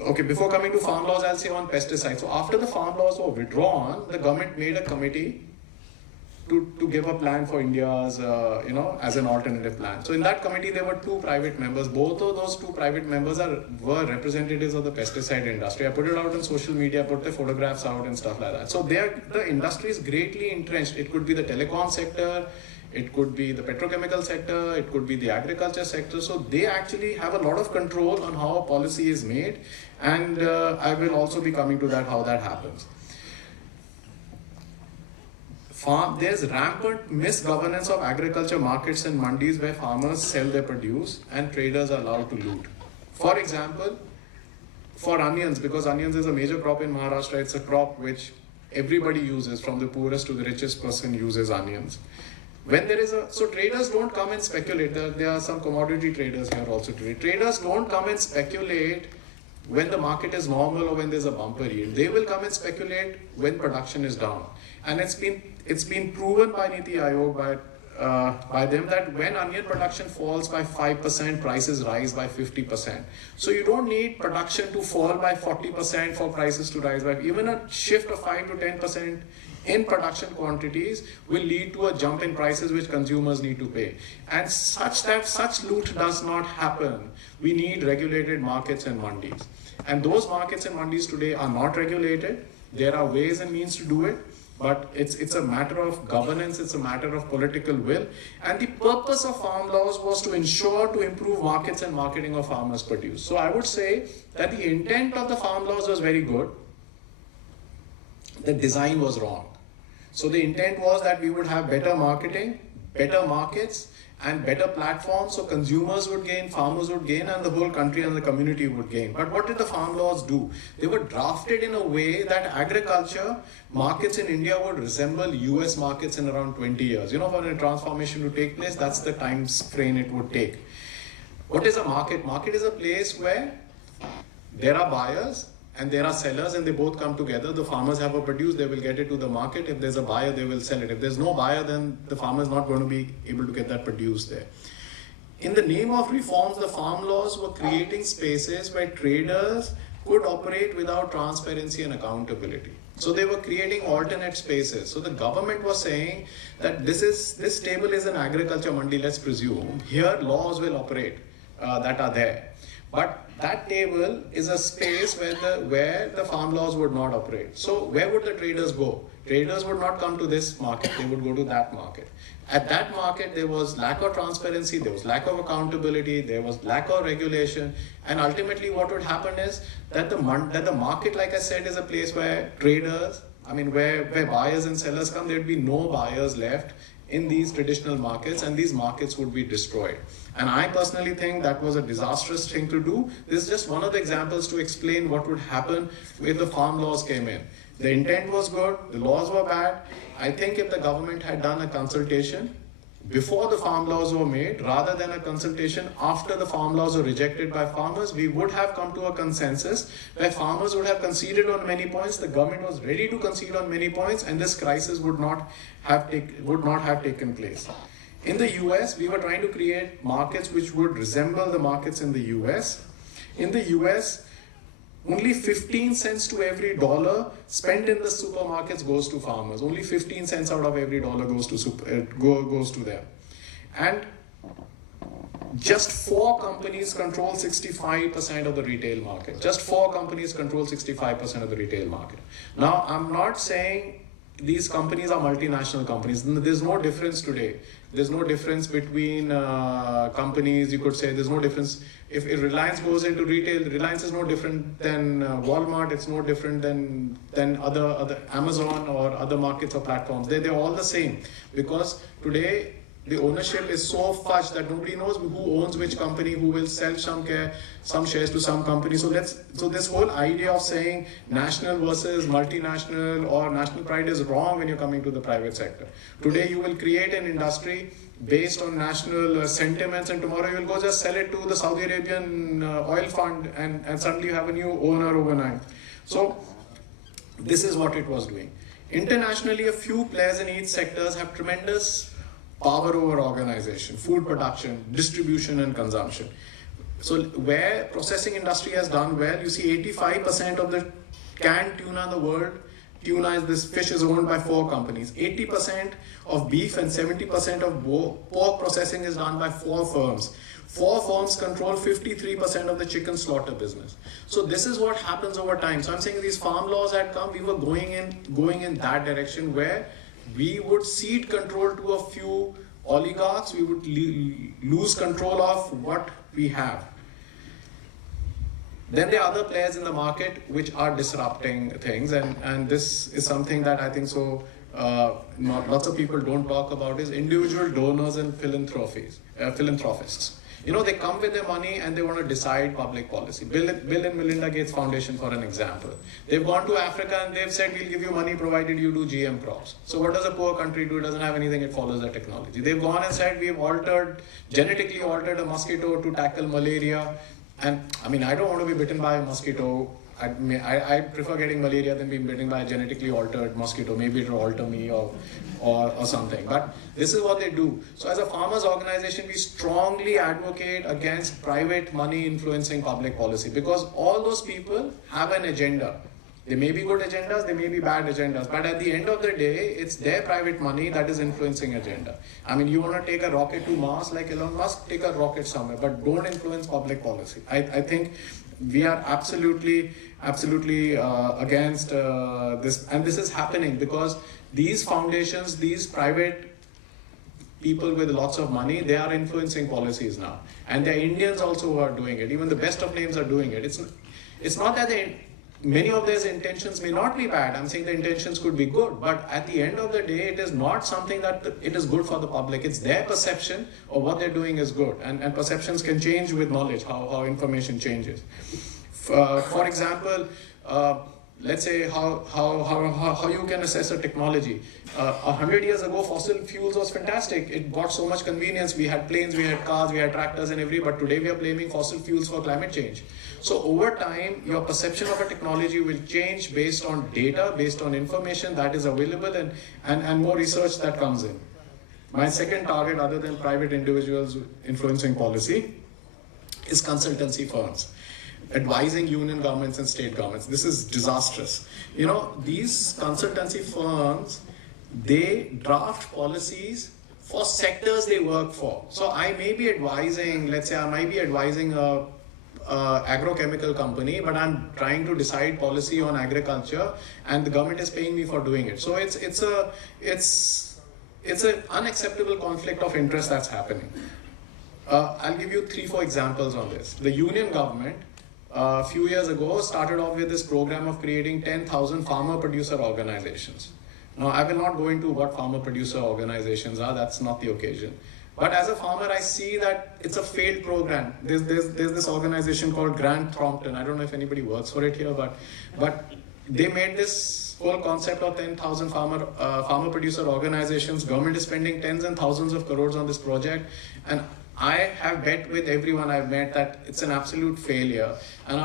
Okay, before coming to farm laws, I'll say on pesticides. So after the farm laws were withdrawn, the government made a committee to give a plan for India's, as an alternative plan. So in that committee, there were 2 private members. Both of those 2 private members were representatives of the pesticide industry. I put it out on social media, put the photographs out and stuff like that. So the industry is greatly entrenched. It could be the telecom sector, it could be the petrochemical sector, it could be the agriculture sector. So they actually have a lot of control on how a policy is made, and I will also be coming to that, how that happens. There's rampant misgovernance of agriculture markets and mandis where farmers sell their produce and traders are allowed to loot. For example, for onions, because onions is a major crop in Maharashtra, it's a crop which everybody uses, from the poorest to the richest person uses onions. So traders don't come and speculate. There are some commodity traders here also today. Traders don't come and speculate when the market is normal or when there's a bumper yield. They will come and speculate when production is down. And it's been proven by Niti Aayog, by them, that when onion production falls by 5%, prices rise by 50%. So you don't need production to fall by 40% for prices to rise by, even a shift of 5 to 10% in production quantities will lead to a jump in prices which consumers need to pay. And such loot does not happen, we need regulated markets and mandis. And those markets and mandis today are not regulated. There are ways and means to do it, but it's a matter of governance, it's a matter of political will. And the purpose of farm laws was to improve markets and marketing of farmers' produce. So I would say that the intent of the farm laws was very good. The design was wrong. So the intent was that we would have better marketing, better markets, and better platforms, so consumers would gain, farmers would gain, and the whole country and the community would gain. But what did the farm laws do? They were drafted in a way that agriculture markets in India would resemble US markets in around 20 years. For a transformation to take place, that's the time frame it would take. What is a market? Market is a place where there are buyers and there are sellers and they both come together. The farmers have a produce, they will get it to the market. If there's a buyer, they will sell it. If there's no buyer, then the farmer is not going to be able to get that produce there. In the name of reforms, the farm laws were creating spaces where traders could operate without transparency and accountability. So they were creating alternate spaces. So the government was saying that this table is an agriculture mandi, let's presume. Here laws will operate that are there. But that table is a space where the farm laws would not operate. So where would the traders go? Traders would not come to this market, they would go to that market. At that market, there was lack of transparency, there was lack of accountability, there was lack of regulation, and ultimately what would happen is that the market, like I said, is a place where traders, where buyers and sellers come, there would be no buyers left in these traditional markets, and these markets would be destroyed. And I personally think that was a disastrous thing to do. This is just one of the examples to explain what would happen if the farm laws came in. The intent was good, the laws were bad. I think if the government had done a consultation before the farm laws were made, rather than a consultation after the farm laws were rejected by farmers, we would have come to a consensus where farmers would have conceded on many points, the government was ready to concede on many points, and this crisis would not have taken place. In the US, we were trying to create markets which would resemble the markets in the US. In the US, only 15 cents to every dollar spent in the supermarkets goes to farmers. Only 15 cents out of every dollar goes to them. And just 4 companies control 65% of the retail market. Just 4 companies control 65% of the retail market. Now, I'm not saying these companies are multinational companies. There's no difference today. There's no difference between companies. You could say there's no difference. If Reliance goes into retail, Reliance is no different than Walmart. It's no different than other Amazon or other markets or platforms. They're all the same, because today the ownership is so fudged that nobody knows who owns which company, who will sell some shares to some company. So this whole idea of saying national versus multinational or national pride is wrong when you're coming to the private sector. Today you will create an industry based on national sentiments, and tomorrow you will go just sell it to the Saudi Arabian oil fund, and suddenly you have a new owner overnight. So this is what it was doing. Internationally, a few players in each sectors have tremendous power over organization, food production, distribution and consumption. So where processing industry has done well, you see 85% of the canned tuna in the world, this fish is owned by 4 companies. 80% of beef and 70% of pork processing is done by 4 firms. 4 firms control 53% of the chicken slaughter business. So this is what happens over time. So I'm saying these farm laws had come, we were going in that direction where we would cede control to a few oligarchs, we would lose control of what we have. Then there are other players in the market which are disrupting things, and this is something that I think lots of people don't talk about, is individual donors and philanthropists. They come with their money and they want to decide public policy. Bill and Melinda Gates Foundation, for an example. They've gone to Africa and they've said, we'll give you money provided you do GM crops. So what does a poor country do? It doesn't have anything, it follows the technology. They've gone and said, we've genetically altered a mosquito to tackle malaria. And I don't want to be bitten by a mosquito. I prefer getting malaria than being bitten by a genetically altered mosquito. Maybe it will alter me or something. But this is what they do. So as a farmers organization, we strongly advocate against private money influencing public policy, because all those people have an agenda. They may be good agendas, they may be bad agendas, but at the end of the day, it's their private money that is influencing agenda. You want to take a rocket to Mars like Elon Musk, take a rocket somewhere, but don't influence public policy. I think we are absolutely against this, and this is happening because these foundations, these private people with lots of money, they are influencing policies now, and there are Indians also who are doing it. Even the best of names are doing it. It's not that many of their intentions may not be bad. I'm saying the intentions could be good, but at the end of the day, it is not something that it is good for the public. It's their perception of what they're doing is good, and perceptions can change with knowledge, how information changes. For example, let's say how you can assess a technology. 100 years ago, fossil fuels was fantastic. It brought so much convenience. We had planes, we had cars, we had tractors and but today we are blaming fossil fuels for climate change. So over time, your perception of a technology will change based on data, based on information that is available and more research that comes in. My second target, other than private individuals influencing policy, is consultancy firms, advising union governments and state governments. This is disastrous. You know, these consultancy firms, they draft policies for sectors they work for. So I may be advising, let's say I might be advising a agrochemical company, but I'm trying to decide policy on agriculture and the government is paying me for doing it. So it's an unacceptable conflict of interest that's happening. I'll give you 3-4 examples on this. The union government, a few years ago, started off with this program of creating 10,000 farmer-producer organizations. Now, I will not go into what farmer-producer organizations are, that's not the occasion. But as a farmer, I see that it's a failed program. There's this organization called Grant Thornton. I don't know if anybody works for it here, but they made this whole concept of 10,000 farmer-producer organizations. Government is spending tens and thousands of crores on this project. And I have bet with everyone I've met that it's an absolute failure. And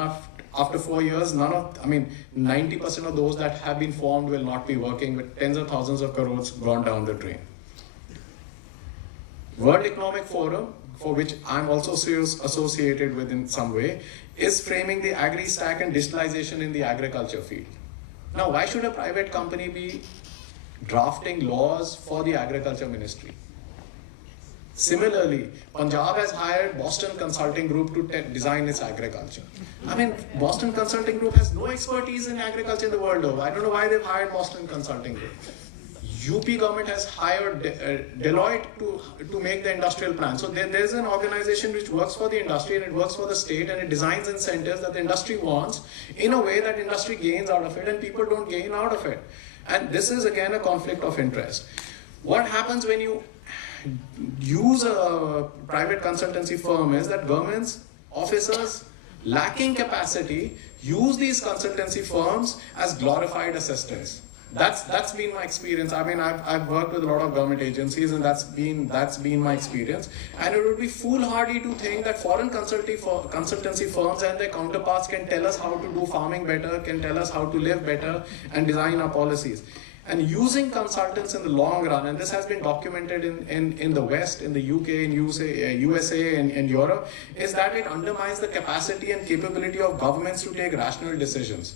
after 4 years, 90% of those that have been formed will not be working, with tens of thousands of crores gone down the drain. World Economic Forum, for which I'm also associated with in some way, is framing the agri-stack and digitalization in the agriculture field. Now, why should a private company be drafting laws for the agriculture ministry? Similarly, Punjab has hired Boston Consulting Group to design its agriculture. Boston Consulting Group has no expertise in agriculture in the world over. I don't know why they've hired Boston Consulting Group. UP government has hired Deloitte to make the industrial plan. So there's an organization which works for the industry and it works for the state and it designs incentives that the industry wants in a way that industry gains out of it and people don't gain out of it. And this is again a conflict of interest. What happens when you use a private consultancy firm is that governments, officers lacking capacity use these consultancy firms as glorified assistants. That's been my experience. I've worked with a lot of government agencies and that's been my experience. And it would be foolhardy to think that foreign consultancy firms and their counterparts can tell us how to do farming better, can tell us how to live better and design our policies. And using consultants in the long run, and this has been documented in the West, in the UK, in USA and Europe, is that it undermines the capacity and capability of governments to take rational decisions.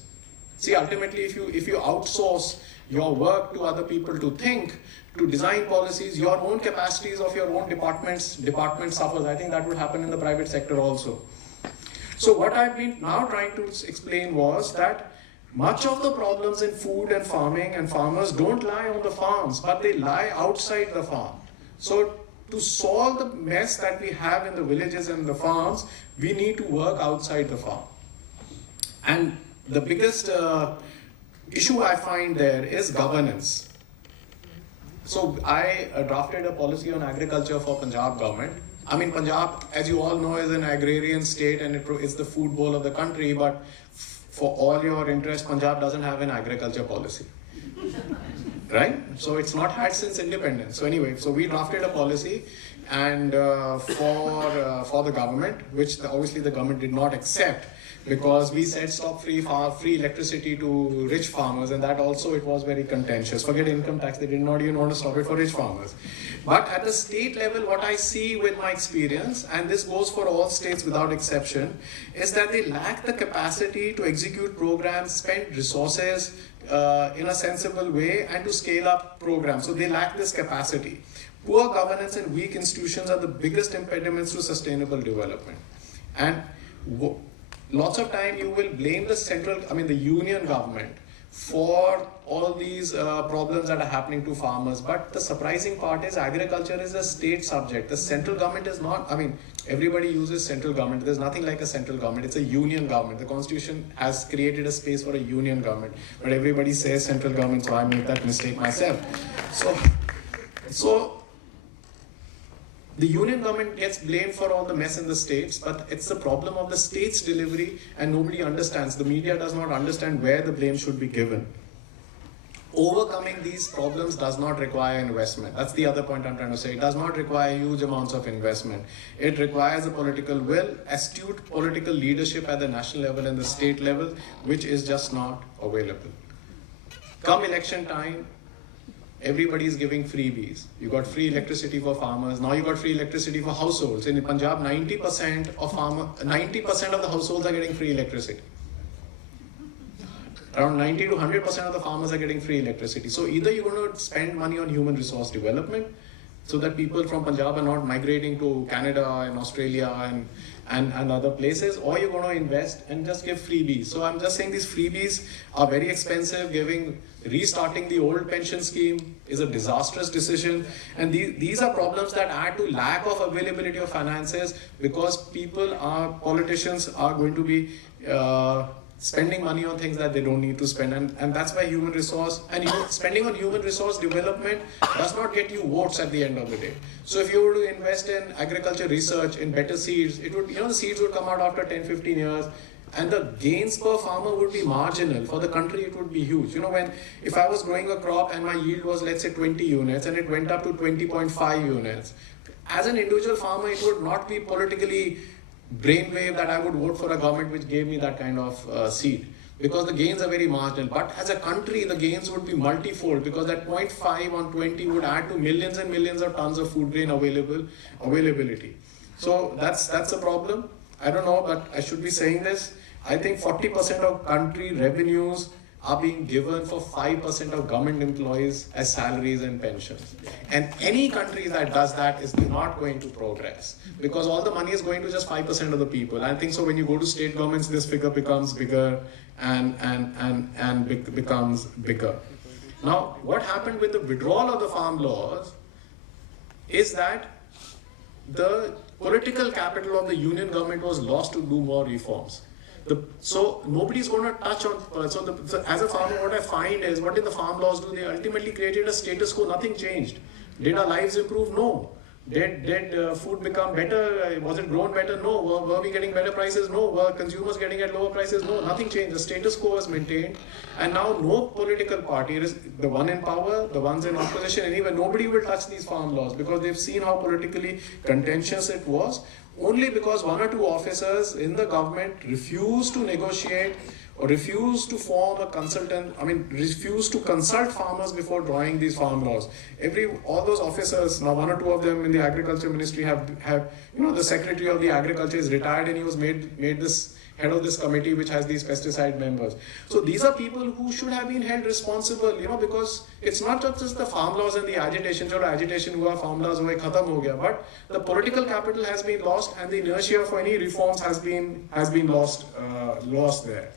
See, ultimately, if you outsource your work to other people to think, to design policies, your own capacities of your own department suffers. I think that would happen in the private sector also. So what I've been now trying to explain was that much of the problems in food and farming and farmers don't lie on the farms, but they lie outside the farm. So to solve the mess that we have in the villages and the farms, we need to work outside the farm. And the biggest issue I find there is governance. So I drafted a policy on agriculture for Punjab government. Punjab, as you all know, is an agrarian state and it's the food bowl of the country, but for all your interest, Punjab doesn't have an agriculture policy. Right? So it's not had since independence. So anyway, so we drafted a policy and for the government, which obviously the government did not accept, because we said stop free electricity to rich farmers, and that also it was very contentious. Forget income tax, they did not even want to stop it for rich farmers. But at the state level, what I see with my experience, and this goes for all states without exception, is that they lack the capacity to execute programs, spend resources in a sensible way, and to scale up programs. So they lack this capacity. Poor governance and weak institutions are the biggest impediments to sustainable development. And lots of time you will blame the union government for all these problems that are happening to farmers. But the surprising part is agriculture is a state subject. The central government is not, everybody uses central government. There's nothing like a central government. It's a union government. The constitution has created a space for a union government. But everybody says central government, so I made that mistake myself. So The union government gets blamed for all the mess in the states, but it's the problem of the state's delivery, and nobody understands. The media does not understand where the blame should be given. Overcoming these problems does not require investment. That's the other point I'm trying to say. It does not require huge amounts of investment. It requires a political will, astute political leadership at the national level and the state level, which is just not available. Come election time, everybody is giving freebies. You got free electricity for farmers. Now you got free electricity for households. In Punjab, 90% of the households are getting free electricity. Around 90 to 100% of the farmers are getting free electricity. So either you're going to spend money on human resource development so that people from Punjab are not migrating to Canada and Australia and other places, or you're going to invest and just give freebies. So I'm just saying these freebies are very expensive. Restarting the old pension scheme is a disastrous decision. And these are problems that add to lack of availability of finances, because politicians are going to be spending money on things that they don't need to spend, and that's why spending on human resource development does not get you votes at the end of the day. So if you were to invest in agriculture research, in better seeds, the seeds would come out after 10-15 years, and the gains per farmer would be marginal. For the country, it would be huge. If I was growing a crop and my yield was, let's say, 20 units, and it went up to 20.5 units, as an individual farmer, it would not be politically brainwave that I would vote for a government which gave me that kind of seed, because the gains are very marginal. But as a country, the gains would be multifold, because that 0.5 on 20 would add to millions and millions of tons of food grain availability. So that's a problem. I don't know, but I should be saying this. I think 40% of country revenues are being given for 5% of government employees as salaries and pensions. And any country that does that is not going to progress, because all the money is going to just 5% of the people. I think so when you go to state governments, this figure becomes bigger and becomes bigger. Now, what happened with the withdrawal of the farm laws is that the political capital of the union government was lost to do more reforms. So nobody's going to touch on. So as a farmer, what I find is, what did the farm laws do? They ultimately created a status quo. Nothing changed. Did our lives improve? No. Did food become better? Was it grown better? No. Were we getting better prices? No. Were consumers getting at lower prices? No. Nothing changed. The status quo was maintained, and now no political party, the one in power, the ones in opposition, anyway, nobody will touch these farm laws, because they've seen how politically contentious it was. Only because one or two officers in the government refused to negotiate or refused to refused to consult farmers before drawing these farm laws. All those officers, now one or two of them in the agriculture ministry have the secretary of the agriculture is retired, and he was made this head of this committee which has these pesticide members. So these are people who should have been held responsible, because it's not just the farm laws and the agitation. Farm laws khatam ho gaya, but the political capital has been lost, and the inertia for any reforms has been lost there.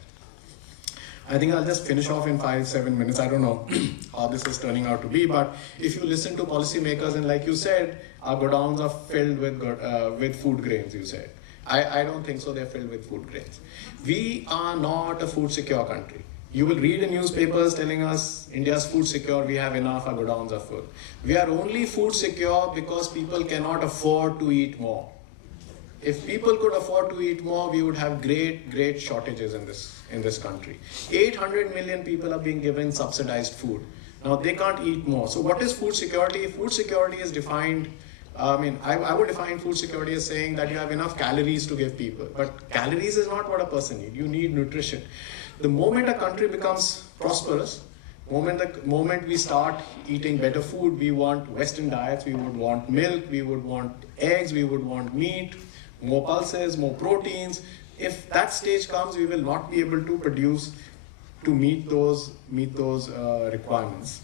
I think I'll just finish off in 5-7 minutes. I don't know how this is turning out to be, but if you listen to policymakers, and like you said, our godowns are filled with food grains, you said. I don't think so. They're filled with food grains. We are not a food secure country. You will read in newspapers telling us India's food secure, we have enough, our godowns are full. We are only food secure because people cannot afford to eat more. If people could afford to eat more, we would have great shortages in this country. 800 million people are being given subsidized food. Now they can't eat more. So what is food security? Food security is defined. I would define food security as saying that you have enough calories to give people. But calories is not what a person needs. You need nutrition. The moment a country becomes prosperous, the moment we start eating better food, we want Western diets, we would want milk, we would want eggs, we would want meat, more pulses, more proteins. If that stage comes, we will not be able to produce to meet those requirements.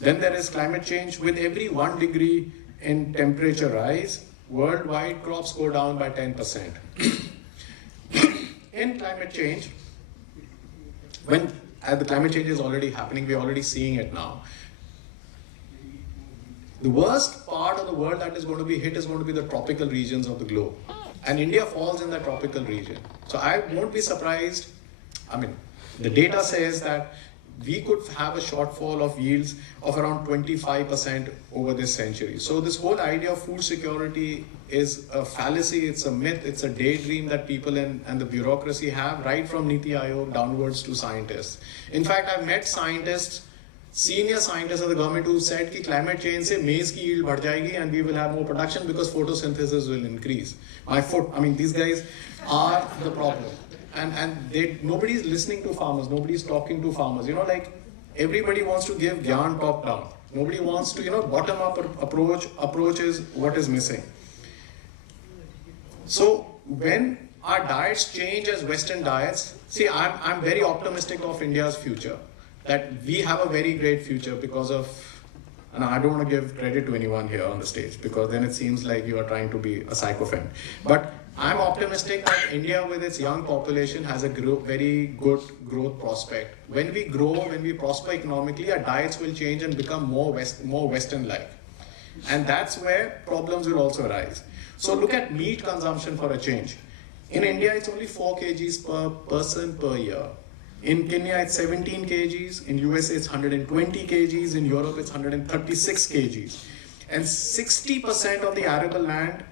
Then there is climate change. With every 1 degree in temperature rise, worldwide crops go down by 10%. In climate change, when the climate change is already happening, we're already seeing it now. The worst part of the world that is going to be hit is going to be the tropical regions of the globe. And India falls in the tropical region. So I won't be surprised. The data says that we could have a shortfall of yields of around 25% over this century. So this whole idea of food security is a fallacy, it's a myth, it's a daydream that people and the bureaucracy have, right from Niti Aayog downwards to scientists. In fact, I've met scientists, senior scientists of the government who said that climate change se maize ki yield बढ़ जाएगी and we will have more production because photosynthesis will increase. These guys are the problem. And nobody is listening to farmers, nobody is talking to farmers. Everybody wants to give gyan top down. Nobody wants to, bottom up approach is what is missing. So when our diets change as Western diets, see, I'm very optimistic of India's future, that we have a very great future because of, and I don't want to give credit to anyone here on the stage because then it seems like you are trying to be a sycophant. But I'm optimistic that India with its young population has a very good growth prospect. When we grow, when we prosper economically, our diets will change and become more Western-like. And that's where problems will also arise. So look at meat consumption for a change. In India, it's only 4 kgs per person per year. In Kenya, it's 17 kgs. In USA, it's 120 kgs. In Europe, it's 136 kgs. And 60% of the arable land,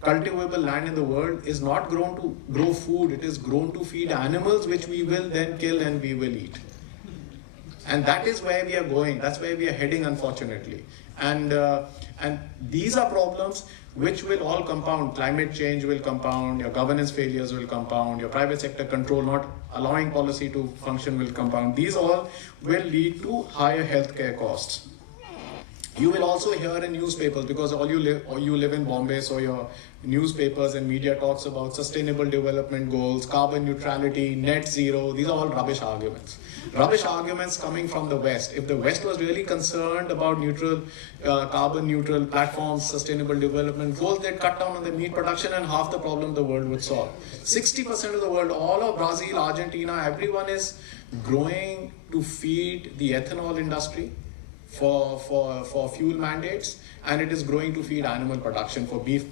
cultivable land in the world, is not grown to grow food. It is grown to feed animals, which we will then kill and we will eat. And that is where we are going. That's where we are heading, unfortunately. And these are problems which will all compound. Climate change will compound, your governance failures will compound, your private sector control not allowing policy to function will compound. These all will lead to higher healthcare costs. You will also hear in newspapers, because you live in Bombay, so your newspapers and media talks about sustainable development goals, carbon neutrality, net zero. These are all rubbish arguments. Rubbish arguments coming from the West. If the West was really concerned about carbon neutral platforms, sustainable development goals, they'd cut down on the meat production and half the problem the world would solve. 60% of the world, all of Brazil, Argentina, everyone is growing to feed the ethanol industry for fuel mandates, and it is growing to feed animal production for beef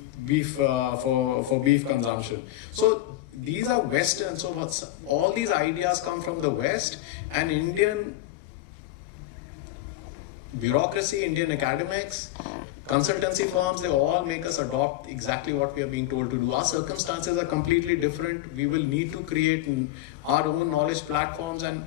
consumption. So these are Western. So all these ideas come from the West, and Indian bureaucracy, Indian academics, consultancy firms, they all make us adopt exactly what we are being told to do. Our circumstances are completely different. We will need to create our own knowledge platforms, and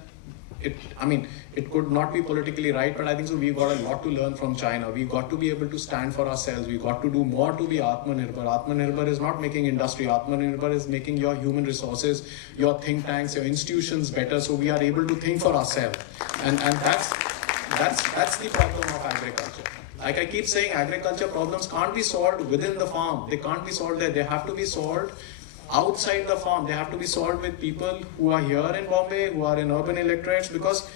it could not be politically right, but I think so we've got a lot to learn from China. We've got to be able to stand for ourselves. We've got to do more to be Atmanirbhar. Atmanirbhar is not making industry. Atmanirbhar is making your human resources, your think tanks, your institutions better, so we are able to think for ourselves. And that's the problem of agriculture. Like I keep saying, agriculture problems can't be solved within the farm. They can't be solved there. They have to be solved outside the farm. They have to be solved with people who are here in Bombay, who are in urban electorates, because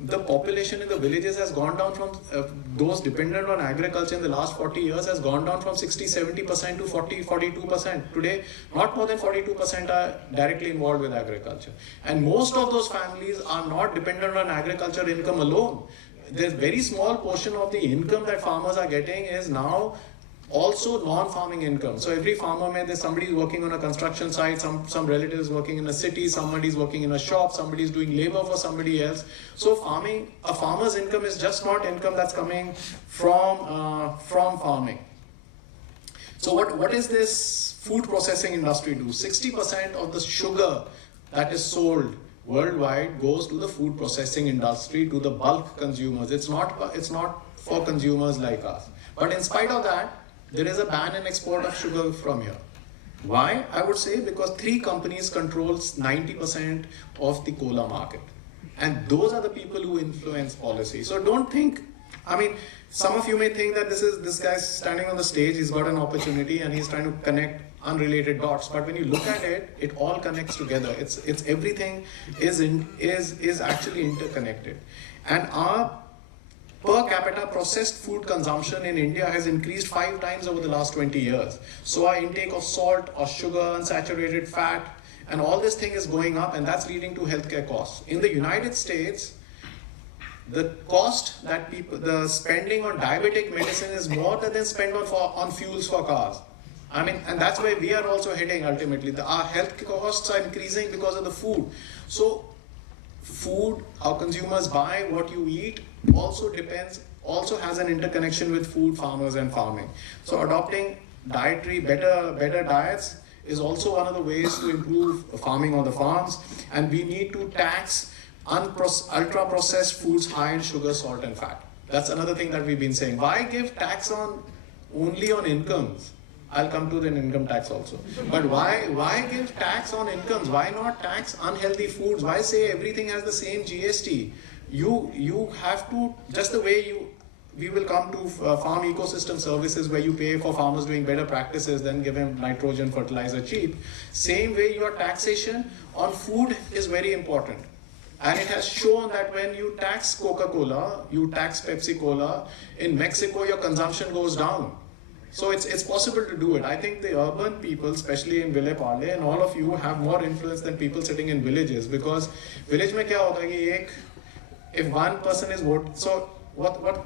the population in the villages has gone down from those dependent on agriculture in the last 40 years has gone down from 60-70% to 40-42%. Today, not more than 42% are directly involved with agriculture. And most of those families are not dependent on agriculture income alone. There's very small portion of the income that farmers are getting is now also non-farming income. So every farmer, there's somebody working on a construction site, some relatives working in a city, somebody's working in a shop, somebody's doing labor for somebody else. So a farmer's income is just not income that's coming from farming. So what is this food processing industry do? 60% of the sugar that is sold worldwide goes to the food processing industry, to the bulk consumers. It's not for consumers like us. But in spite of that, there is a ban in export of sugar from here. Why? I would say because 3 companies controls 90% of the cola market. And those are the people who influence policy. So don't think, some of you may think that this guy's standing on the stage, he's got an opportunity and he's trying to connect unrelated dots. But when you look at it, it all connects together. It's everything is actually interconnected. And our per capita processed food consumption in India has increased 5 times over the last 20 years. So our intake of salt or sugar, unsaturated fat, and all this thing is going up, and that's leading to healthcare costs. In the United States, the cost that the spending on diabetic medicine is more than spend on fuels for cars. And that's where we are also heading ultimately. Our health costs are increasing because of the food. So food, how consumers buy, what you eat, also has an interconnection with food, farmers and farming. So adopting better diets is also one of the ways to improve farming on the farms. And we need to tax ultra-processed foods high in sugar, salt and fat. That's another thing that we've been saying. Why give tax only on incomes? I'll come to the income tax also. But why give tax on incomes? Why not tax unhealthy foods? Why say everything has the same GST? You have to, just the way we will come to farm ecosystem services where you pay for farmers doing better practices, then give them nitrogen fertilizer cheap. Same way your taxation on food is very important. And it has shown that when you tax Coca-Cola, you tax Pepsi-Cola, in Mexico your consumption goes down. So it's possible to do it. I think the urban people, especially in Ville Parle, and all of you have more influence than people sitting in villages, because village mein kya hota hai, if one person is vote, so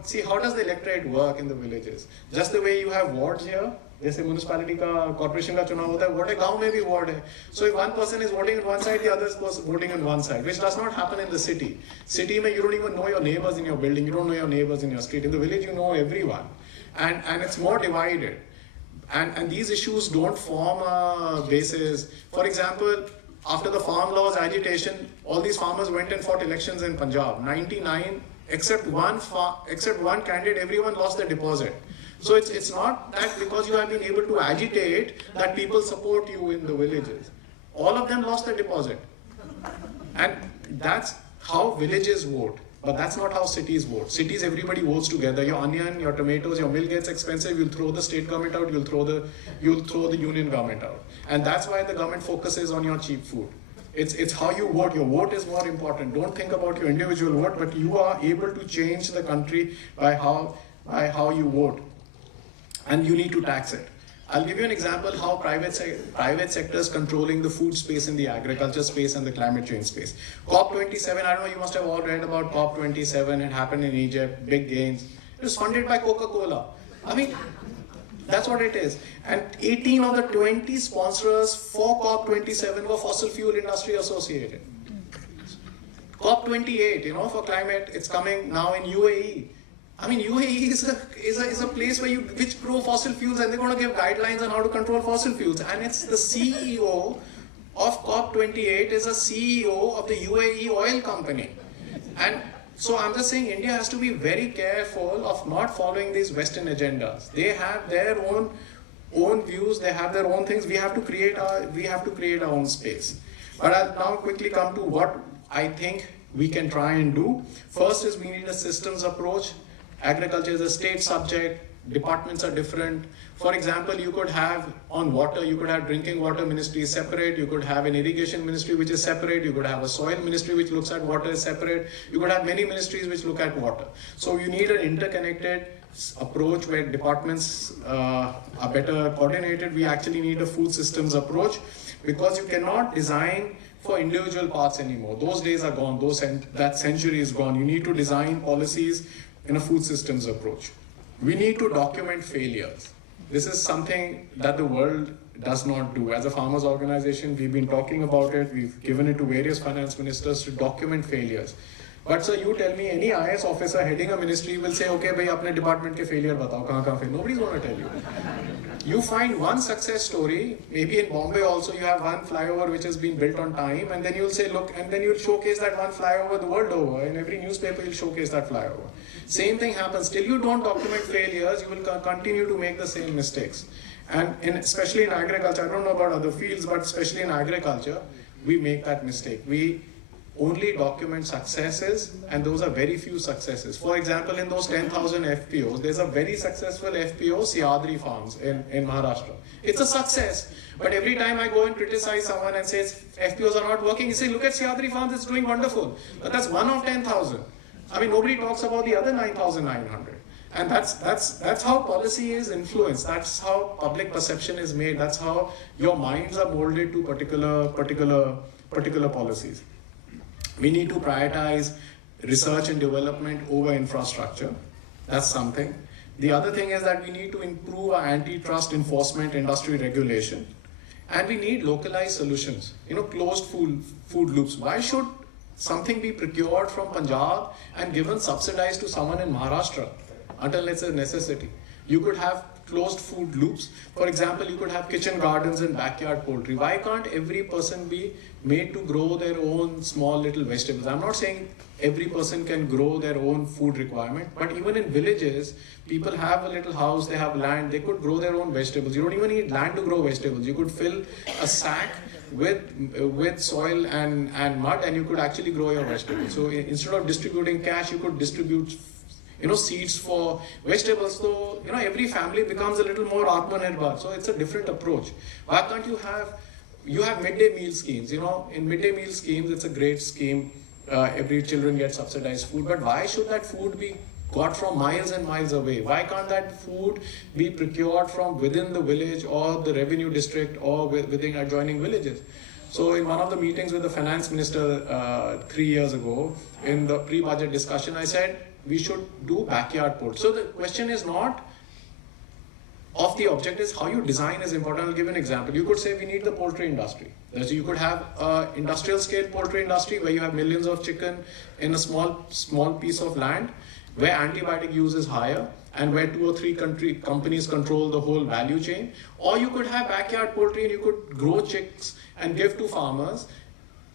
see, how does the electorate work in the villages? Just the way you have wards here, जैसे municipality का corporation का चुनाव होता है, vote गांव में भी ward है. So if one person is voting on one side, the other is voting on one side, which does not happen in the city. City में you don't even know your neighbors in your building, you don't know your neighbors in your street. In the village you know everyone, and it's more divided. And these issues don't form a basis. For example, after the farm laws agitation, all these farmers went and fought elections in Punjab. 99, except one candidate, everyone lost their deposit. So it's not that because you have been able to agitate that people support you in the villages. All of them lost their deposit. And that's how villages vote. But that's not how cities vote. Cities, everybody votes together. Your onion, your tomatoes, your milk gets expensive, you'll throw the state government out, you'll throw the union government out. And that's why the government focuses on your cheap food. It's how you vote. Your vote is more important. Don't think about your individual vote, but you are able to change the country by how you vote. And you need to tax it. I'll give you an example how private sector is controlling the food space in the agriculture space and the climate change space. COP27, I don't know, you must have all read about COP27. It happened in Egypt, big gains. It was funded by Coca-Cola. I mean, that's what it is. And 18 of the 20 sponsors for COP27 were fossil fuel industry associated. COP28, for climate, it's coming now in UAE. I mean, UAE is a place which grow fossil fuels, and they're going to give guidelines on how to control fossil fuels. And it's the CEO of COP28 is a CEO of the UAE oil company. And so I'm just saying India has to be very careful of not following these Western agendas. They have their own views, they have their own things. We have to create our own space. But I'll now quickly come to what I think we can try and do. First is we need a systems approach. Agriculture is a state subject, departments are different. For example, you could have on water, you could have drinking water ministry separate, you could have an irrigation ministry which is separate, you could have a soil ministry which looks at water is separate, you could have many ministries which look at water. So you need an interconnected approach where departments are better coordinated. We actually need a food systems approach, because you cannot design for individual parts anymore. Those days are gone, that century is gone. You need to design policies in a food systems approach. We need to document failures. This is something that the world does not do. As a farmers organization, we've been talking about it. We've given it to various finance ministers to document failures. But sir, you tell me, any IS officer heading a ministry will say, okay, bhai, apne department ke failure batao, kahan fail. Nobody's going to tell you. You find one success story, maybe in Bombay also you have one flyover which has been built on time, and then you'll say, look, and then you'll showcase that one flyover the world over. In every newspaper you'll showcase that flyover. Same thing happens. Till you don't document failures, you will continue to make the same mistakes. And especially in agriculture, I don't know about other fields, but especially in agriculture, we make that mistake. We only document successes, and those are very few successes. For example, in those 10,000 FPOs, there's a very successful FPO, Siadri Farms in Maharashtra. It's a success. But every time I go and criticize someone and says FPOs are not working, you say, look at Siadri Farms, it's doing wonderful. But that's one of 10,000. I mean, nobody talks about the other 9,900. And that's how policy is influenced. That's how public perception is made. That's how your minds are molded to particular policies. We need to prioritize research and development over infrastructure. That's something. The other thing is that we need to improve our antitrust enforcement, industry regulation. And we need localized solutions. Closed food loops. Why should something be procured from Punjab and given subsidized to someone in Maharashtra until it's a necessity. You could have closed food loops. For example, you could have kitchen gardens and backyard poultry. Why can't every person be made to grow their own small little vegetables? I'm not saying every person can grow their own food requirement, but even in villages, people have a little house, they have land, they could grow their own vegetables. You don't even need land to grow vegetables. You could fill a sack with soil and mud, and you could actually grow your vegetables. So instead of distributing cash, you could distribute seeds for vegetables. So every family becomes a little more Atmanirbhar. So it's a different approach. Why can't you have midday meal schemes? In midday meal schemes, it's a great scheme. Every children gets subsidized food, but why should that food be got from miles and miles away? Why can't that food be procured from within the village or the revenue district or within adjoining villages? So in one of the meetings with the finance minister 3 years ago, in the pre-budget discussion, I said we should do backyard poultry. So the question is not of the object, is how you design is important. I'll give an example. You could say we need the poultry industry. So you could have an industrial scale poultry industry where you have millions of chicken in a small piece of land where antibiotic use is higher and where 2 or 3 companies control the whole value chain. Or you could have backyard poultry and you could grow chicks and give to farmers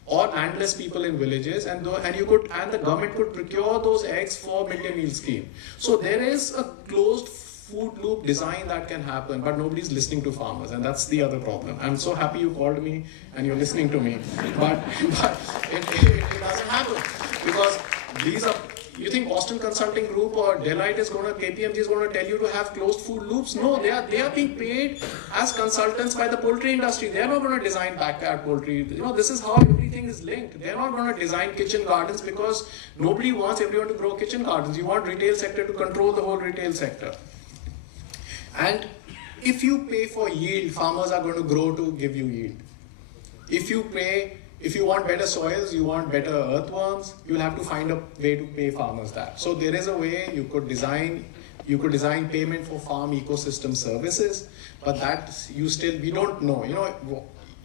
or landless people in villages, and the government could procure those eggs for midday meal scheme. So there is a closed food loop design that can happen, but nobody's listening to farmers, and that's the other problem. I'm so happy you called me and you're listening to me, but it doesn't happen because these are. You think Boston Consulting Group or Deloitte KPMG is going to tell you to have closed food loops? No, they are being paid as consultants by the poultry industry. They are not going to design backyard poultry. This is how everything is linked. They are not going to design kitchen gardens because nobody wants everyone to grow kitchen gardens. You want retail sector to control the whole retail sector. And if you pay for yield, farmers are going to grow to give you yield. If you want better soils, you want better earthworms, you'll have to find a way to pay farmers that. So there is a way you could design payment for farm ecosystem services, but that we don't know.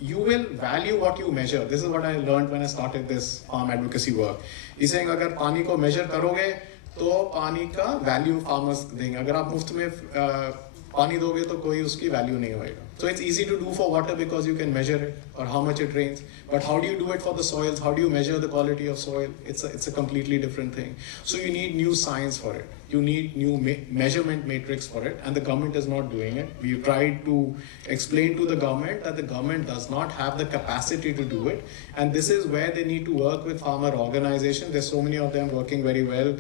You will value what you measure. This is what I learned when I started this farm advocacy work. He's saying, अगर पानी को measure करोगे, तो पानी का value farmers देंगे. अगर आप मुफ्त में पानी दोगे तो कोई उसकी value नहीं होएगा. So it's easy to do for water because you can measure it or how much it rains. But how do you do it for the soils? How do you measure the quality of soil? It's a completely different thing. So you need new science for it. You need new measurement matrix for it, and the government is not doing it. We tried to explain to the government that the government does not have the capacity to do it, and this is where they need to work with farmer organizations. There's so many of them working very well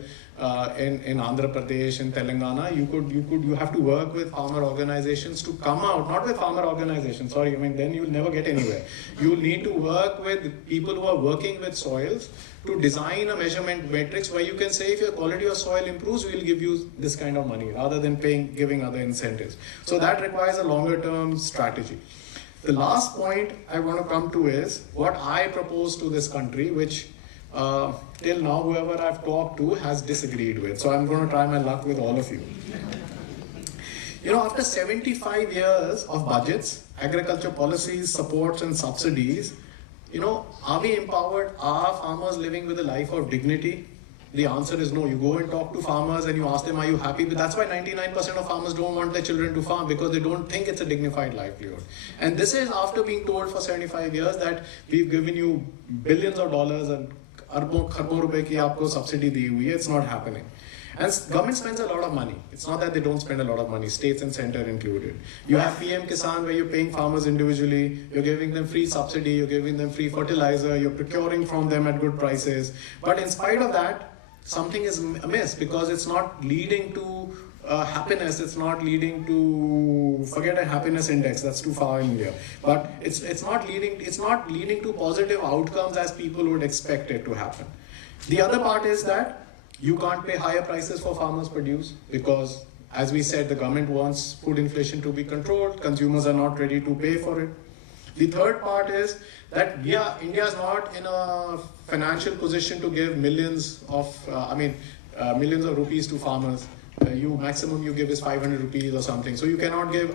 in Andhra Pradesh, in Telangana. You have to work with farmer organizations to come out, not with farmer organizations. Sorry, then you'll never get anywhere. You'll need to work with people who are working with soils to design a measurement matrix where you can say if your quality of soil improves, we'll give you this kind of money rather than giving other incentives. So that requires a longer term strategy. The last point I want to come to is what I propose to this country, which till now whoever I've talked to has disagreed with. So I'm going to try my luck with all of you. After 75 years of budgets, agriculture policies, supports and subsidies, are we empowered? Are farmers living with a life of dignity? The answer is no. You go and talk to farmers and you ask them, are you happy? But that's why 99% of farmers don't want their children to farm, because they don't think it's a dignified livelihood. And this is after being told for 75 years that we've given you billions of dollars and arbon kharbo rupe ki aapko subsidy di hui hai. It's not happening. And government spends a lot of money. It's not that they don't spend a lot of money, states and center included. You have PM Kisan where you're paying farmers individually, you're giving them free subsidy, you're giving them free fertilizer, you're procuring from them at good prices. But in spite of that, something is amiss because it's not leading to happiness, it's not leading to, forget a happiness index, that's too far in India. But it's not leading to positive outcomes as people would expect it to happen. The other part is that you can't pay higher prices for farmers' produce because, as we said, the government wants food inflation to be controlled. Consumers are not ready to pay for it. The third part is that India is not in a financial position to give millions of rupees to farmers. Maximum you give is 500 rupees or something. So you cannot give,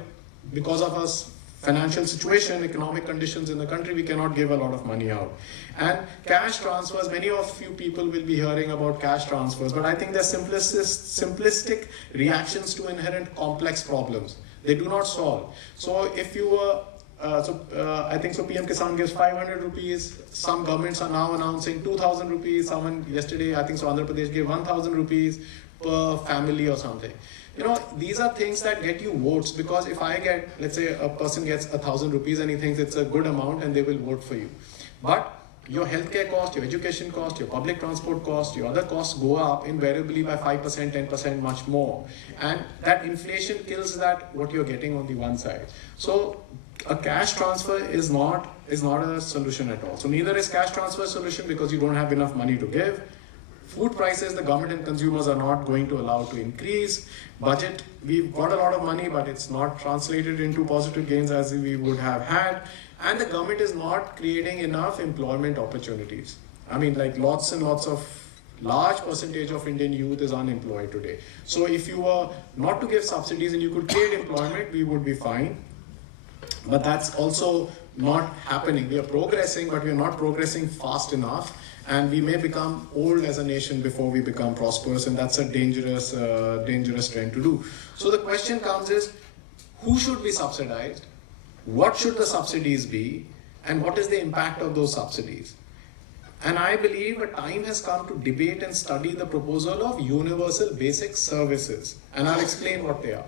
because of us financial situation, economic conditions in the country, we cannot give a lot of money out. And cash transfers, many of you people will be hearing about cash transfers, but I think they're simplistic reactions to inherent complex problems. They do not solve. So if you were, I think so PM Kisan gives 500 rupees, some governments are now announcing 2,000 rupees, someone yesterday, I think so Andhra Pradesh gave 1,000 rupees per family or something. You know, these are things that get you votes, because if I get, let's say a person gets 1,000 rupees and he thinks it's a good amount and they will vote for you. But your healthcare cost, your education cost, your public transport cost, your other costs go up invariably by 5%, 10%, much more. And that inflation kills that, what you're getting on the one side. So a cash transfer is not a solution at all. So neither is cash transfer a solution, because you don't have enough money to give. Food prices, the government and consumers are not going to allow to increase. Budget, we've got a lot of money, but it's not translated into positive gains as we would have had. And the government is not creating enough employment opportunities. I mean, like lots and lots of, large percentage of Indian youth is unemployed today. So if you were not to give subsidies and you could create employment, we would be fine. But that's also not happening. We are progressing, but we are not progressing fast enough. And we may become old as a nation before we become prosperous, and that's a dangerous trend to do. So the question comes is, who should be subsidized? What should the subsidies be? And what is the impact of those subsidies? And I believe a time has come to debate and study the proposal of universal basic services. And I'll explain what they are.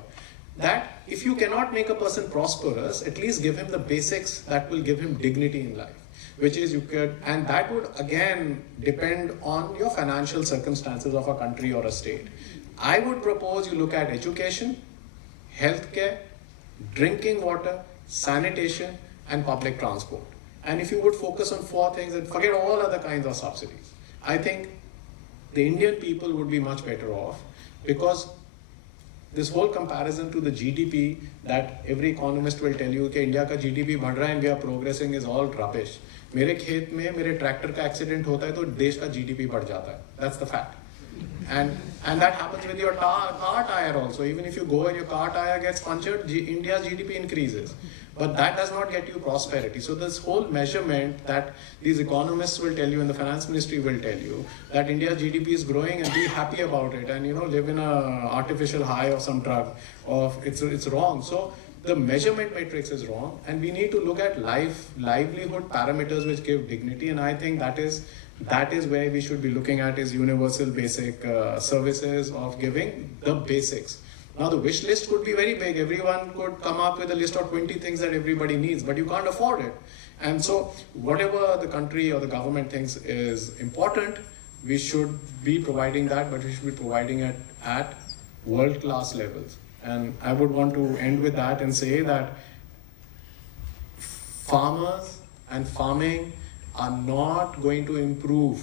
That if you cannot make a person prosperous, at least give him the basics that will give him dignity in life. Which is you could, and that would again depend on your financial circumstances of a country or a state. I would propose you look at education, healthcare, drinking water, sanitation, and public transport. And if you would focus on 4 things and forget all other kinds of subsidies, I think the Indian people would be much better off, because this whole comparison to the GDP that every economist will tell you that India ka GDP बढ़ रहा है and we are progressing is all rubbish. मेरे खेत में मेरे tractor का accident होता है तो देश का जीडीपी बढ़ जाता है. That's the fact. And that happens with your car tire also. Even if you go and your car tire gets punctured, India's GDP increases. But that does not get you prosperity. So this whole measurement that these economists will tell you and the finance ministry will tell you that India's GDP is growing and be happy about it and live in a artificial high of some drug, it's wrong. So the measurement matrix is wrong, and we need to look at livelihood parameters which give dignity, and I think that is where we should be looking at is universal basic services of giving the basics. Now the wish list could be very big. Everyone could come up with a list of 20 things that everybody needs, but you can't afford it. And so whatever the country or the government thinks is important, we should be providing that, but we should be providing it at world-class levels. And I would want to end with that and say that farmers and farming are not going to improve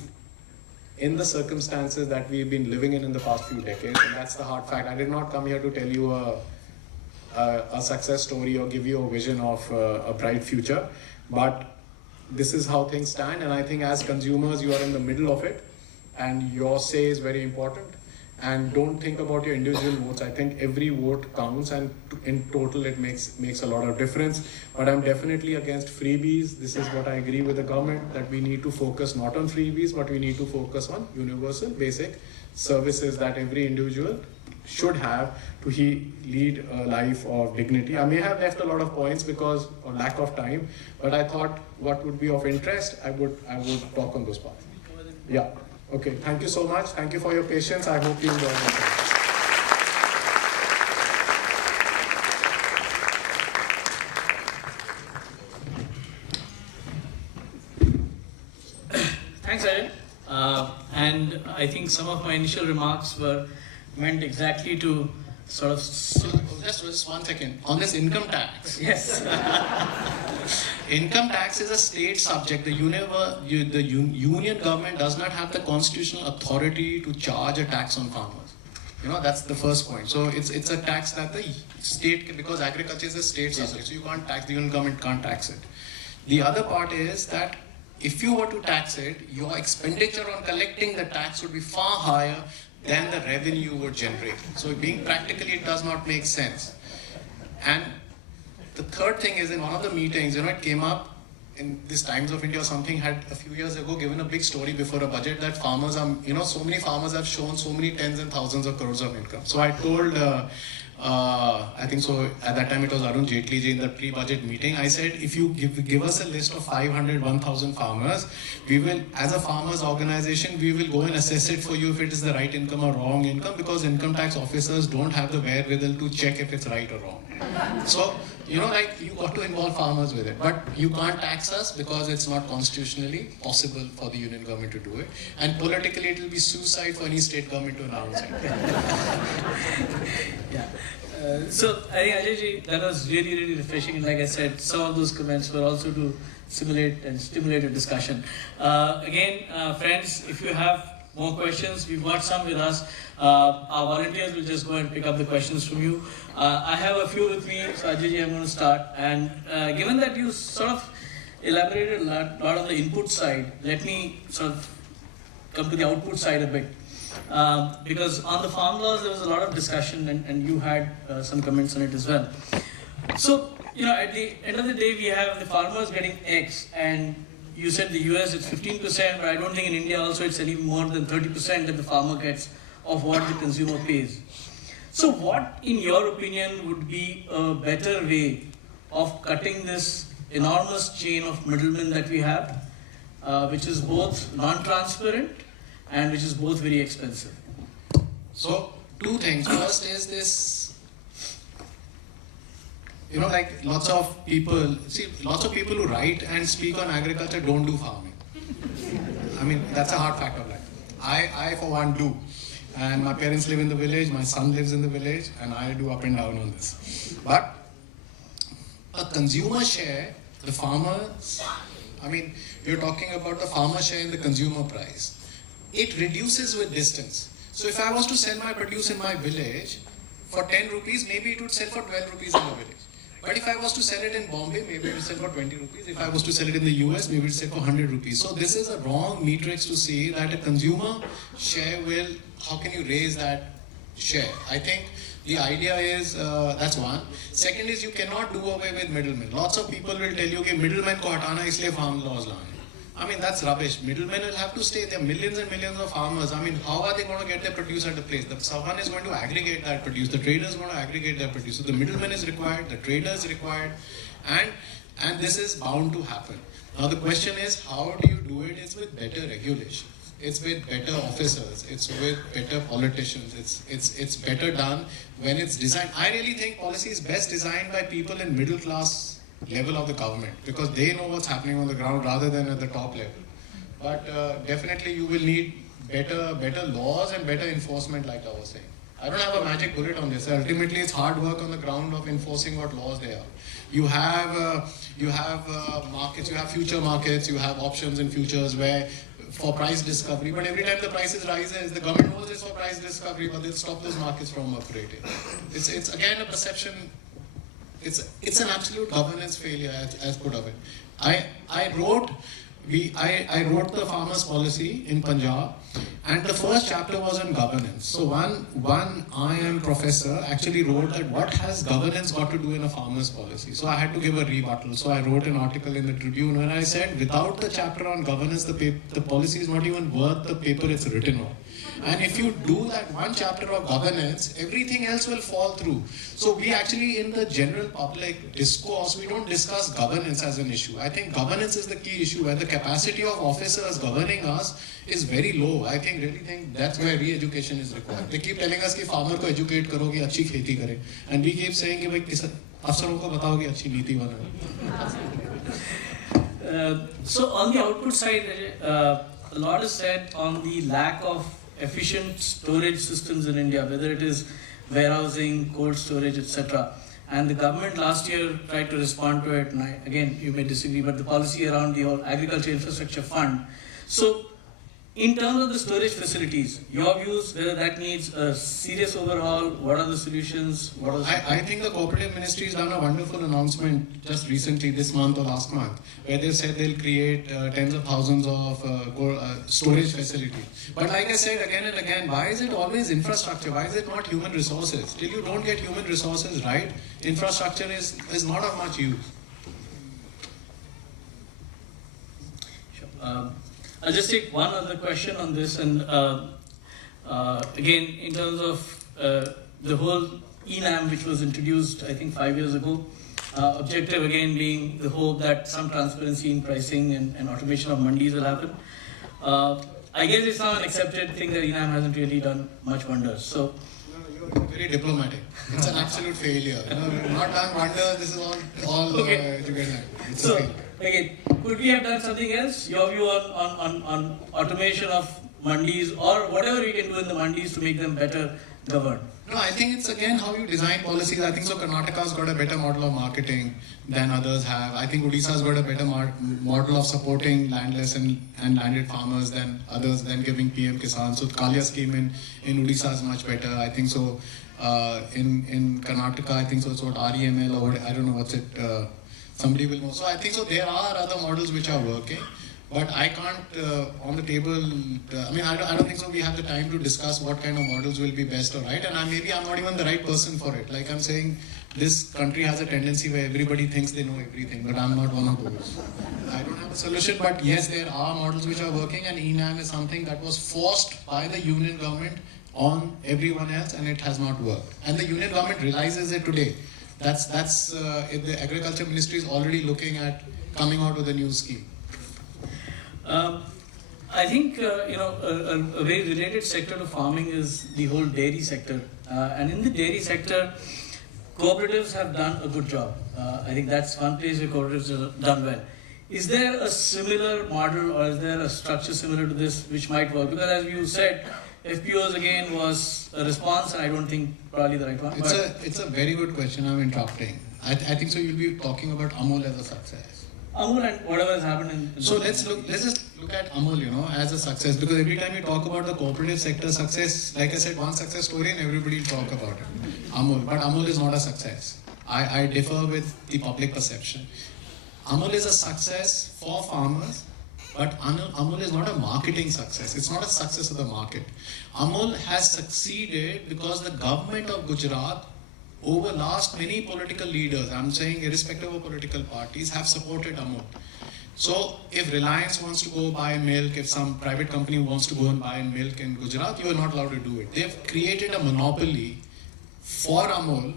in the circumstances that we've been living in the past few decades, and that's the hard fact. I did not come here to tell you a success story or give you a vision of a bright future, but this is how things stand, and I think as consumers you are in the middle of it, and your say is very important. And don't think about your individual votes. I think every vote counts, and in total it makes a lot of difference. But I'm definitely against freebies. This is what I agree with the government, that we need to focus not on freebies, but we need to focus on universal basic services that every individual should have to lead a life of dignity. I may have left a lot of points because of lack of time, but I thought what would be of interest, I would talk on those parts. Yeah. Okay, thank you so much. Thank you for your patience. I hope you enjoyed it. Thanks, Ajay. And I think some of my initial remarks were meant exactly to sort of... Just 1 second. On this income tax. Yes. Income tax is a state subject. The union government does not have the constitutional authority to charge a tax on farmers. That's the first point. So it's a tax that the state, because agriculture is a state subject, so you can't tax, the union government can't tax it. The other part is that if you were to tax it, your expenditure on collecting the tax would be far higher than the revenue would generate. So being practically, it does not make sense. And the third thing is, in one of the meetings, it came up in this Times of India or something had a few years ago given a big story before a budget that farmers are, so many farmers have shown so many tens and thousands of crores of income. So I told, I think so at that time it was Arun Jaitley ji in the pre-budget meeting, I said, if you give us a list of 500, 1,000 farmers, we will, as a farmers organization, we will go and assess it for you if it is the right income or wrong income, because income tax officers don't have the wherewithal to check if it's right or wrong. So, you got to involve farmers with it, but you can't tax us because it's not constitutionally possible for the union government to do it, and politically it will be suicide for any state government to announce it. Yeah. So I think Ajay ji, that was really, really refreshing, and like I said, some of those comments were also to simulate and stimulate a discussion. Again, friends, if you have more questions, we've got some with us. Our volunteers will just go and pick up the questions from you. I have a few with me, so Ajay ji, I'm going to start. And given that you sort of elaborated a lot on the input side, let me sort of come to the output side a bit. Because on the farm laws, there was a lot of discussion, and you had some comments on it as well. So, at the end of the day, we have the farmers getting X, and you said the US it's 15%, but I don't think in India also it's any more than 30% that the farmer gets of what the consumer pays. So what, in your opinion, would be a better way of cutting this enormous chain of middlemen that we have, which is both non-transparent and which is both very expensive? So, two things. First is this, lots of people who write and speak on agriculture don't do farming. I mean, that's a hard fact of life. I for one do. And my parents live in the village, my son lives in the village, and I do up and down on this. But a consumer share, the farmers, you're talking about the farmer share in the consumer price. It reduces with distance. So if I was to sell my produce in my village for 10 rupees, maybe it would sell for 12 rupees in the village. But if I was to sell it in Bombay, maybe it would sell for 20 rupees. If I was to sell it in the US, maybe it would sell for 100 rupees. So this is a wrong matrix to see that a consumer share will, how can you raise that share? I think the idea is, that's one. Second is you cannot do away with middlemen. Lots of people will tell you, okay, middlemen ko hatana isliye farm laws laane. That's rubbish. Middlemen will have to stay. There are millions and millions of farmers. How are they going to get their produce at a place? Someone is going to aggregate that produce. The trader is going to aggregate their produce. So the middleman is required, the trader is required, and this is bound to happen. Now the question is, how do you do it? It's with better regulation. It's with better officers. It's with better politicians. It's better done when it's designed. I really think policy is best designed by people in middle class level of the government, because they know what's happening on the ground rather than at the top level. But definitely you will need better laws and better enforcement, like I was saying. I don't have a magic bullet on this. Ultimately, it's hard work on the ground of enforcing what laws they are. You have markets, you have future markets, you have options in futures where for price discovery, but every time the prices rises, the government knows it's for price discovery, but they'll stop those markets from operating. It's again a perception. It's an absolute governance failure, as put of it. I wrote the farmers' policy in Punjab, and the first chapter was on governance. So one IIM professor actually wrote that what has governance got to do in a farmers' policy? So I had to give a rebuttal. So I wrote an article in the Tribune where I said, without the chapter on governance, the policy is not even worth the paper it's written on. And if you do that one chapter of governance, everything else will fall through. So we actually, in the general public discourse, we don't discuss governance as an issue. I think governance is the key issue, and the capacity of officers governing us is very low. I really think that's where re-education is required. They keep telling us कि farmer को educate करो कि अच्छी खेती करे, and we keep saying कि भाई किस अफसरों को बताओ कि अच्छी नीति बनाओ. So on the output side, a lot is said on the lack of efficient storage systems in India, whether it is warehousing, cold storage, etc. And the government last year tried to respond to it, and again, you may disagree, but the policy around the whole agriculture infrastructure fund. So In terms of the storage facilities, your views, whether that needs a serious overhaul, what are the solutions? What are the I think the cooperative ministry has done a wonderful announcement just recently, this month or last month, where they said they'll create tens of thousands of storage facilities. But like I said again and again, why is it always infrastructure? Why is it not human resources? Till you don't get human resources right, infrastructure is not of much use. Sure. I'll just take one other question on this, and again, in terms of the whole ENAM, which was introduced, I think 5 years ago, objective again being the hope that some transparency in pricing and automation of mandis will happen. I guess it's now an accepted thing that ENAM hasn't really done much wonders. So, You're very diplomatic. It's an absolute failure. Not done wonders. This is all Okay. educated. It's so a failure. again, could we have done something else? Your view on automation of mandis or whatever we can do in the mandis to make them better governed? No, I think it's again how you design policies. I think so. Karnataka's got a better model of marketing than others have. I think Odisha's got a better model of supporting landless and landed farmers than others, than giving PM Kisan. So Kalia scheme in Odisha is much better. I think so. In Karnataka, I think so. It's what REML or I don't know what's it. Somebody will know. So I think so. There are other models which are working. But I can't, on the table, I don't think so we have the time to discuss what kind of models will be best or right. And maybe I'm not even the right person for it. Like I'm saying, this country has a tendency where everybody thinks they know everything, but I'm not one of those. I don't have a solution, but yes, there are models which are working, and ENAM is something that was forced by the union government on everyone else, and it has not worked. And the union government realizes it today. The agriculture ministry is already looking at coming out with a new scheme. I think a very related sector to farming is the whole dairy sector, and in the dairy sector, cooperatives have done a good job. I think that's one place where cooperatives have done well. Is there a similar model, or is there a structure similar to this which might work? Because as you said, FPOs again was a response, and I don't think probably the right one. It's a very good question. I'm interrupting. I think so. You'll be talking about Amul as a success. Amul and whatever has happened in So let's just look at Amul, as a success, because every time we talk about the cooperative sector success, like I said, one success story and everybody will talk about it. Amul, but Amul is not a success. I differ with the public perception. Amul is a success for farmers, but Amul is not a marketing success. It's not a success of the market. Amul has succeeded because the government of Gujarat, over last, many political leaders, I'm saying irrespective of political parties, have supported Amul. So if Reliance wants to go buy milk, if some private company wants to go and buy milk in Gujarat, you are not allowed to do it. They've created a monopoly for Amul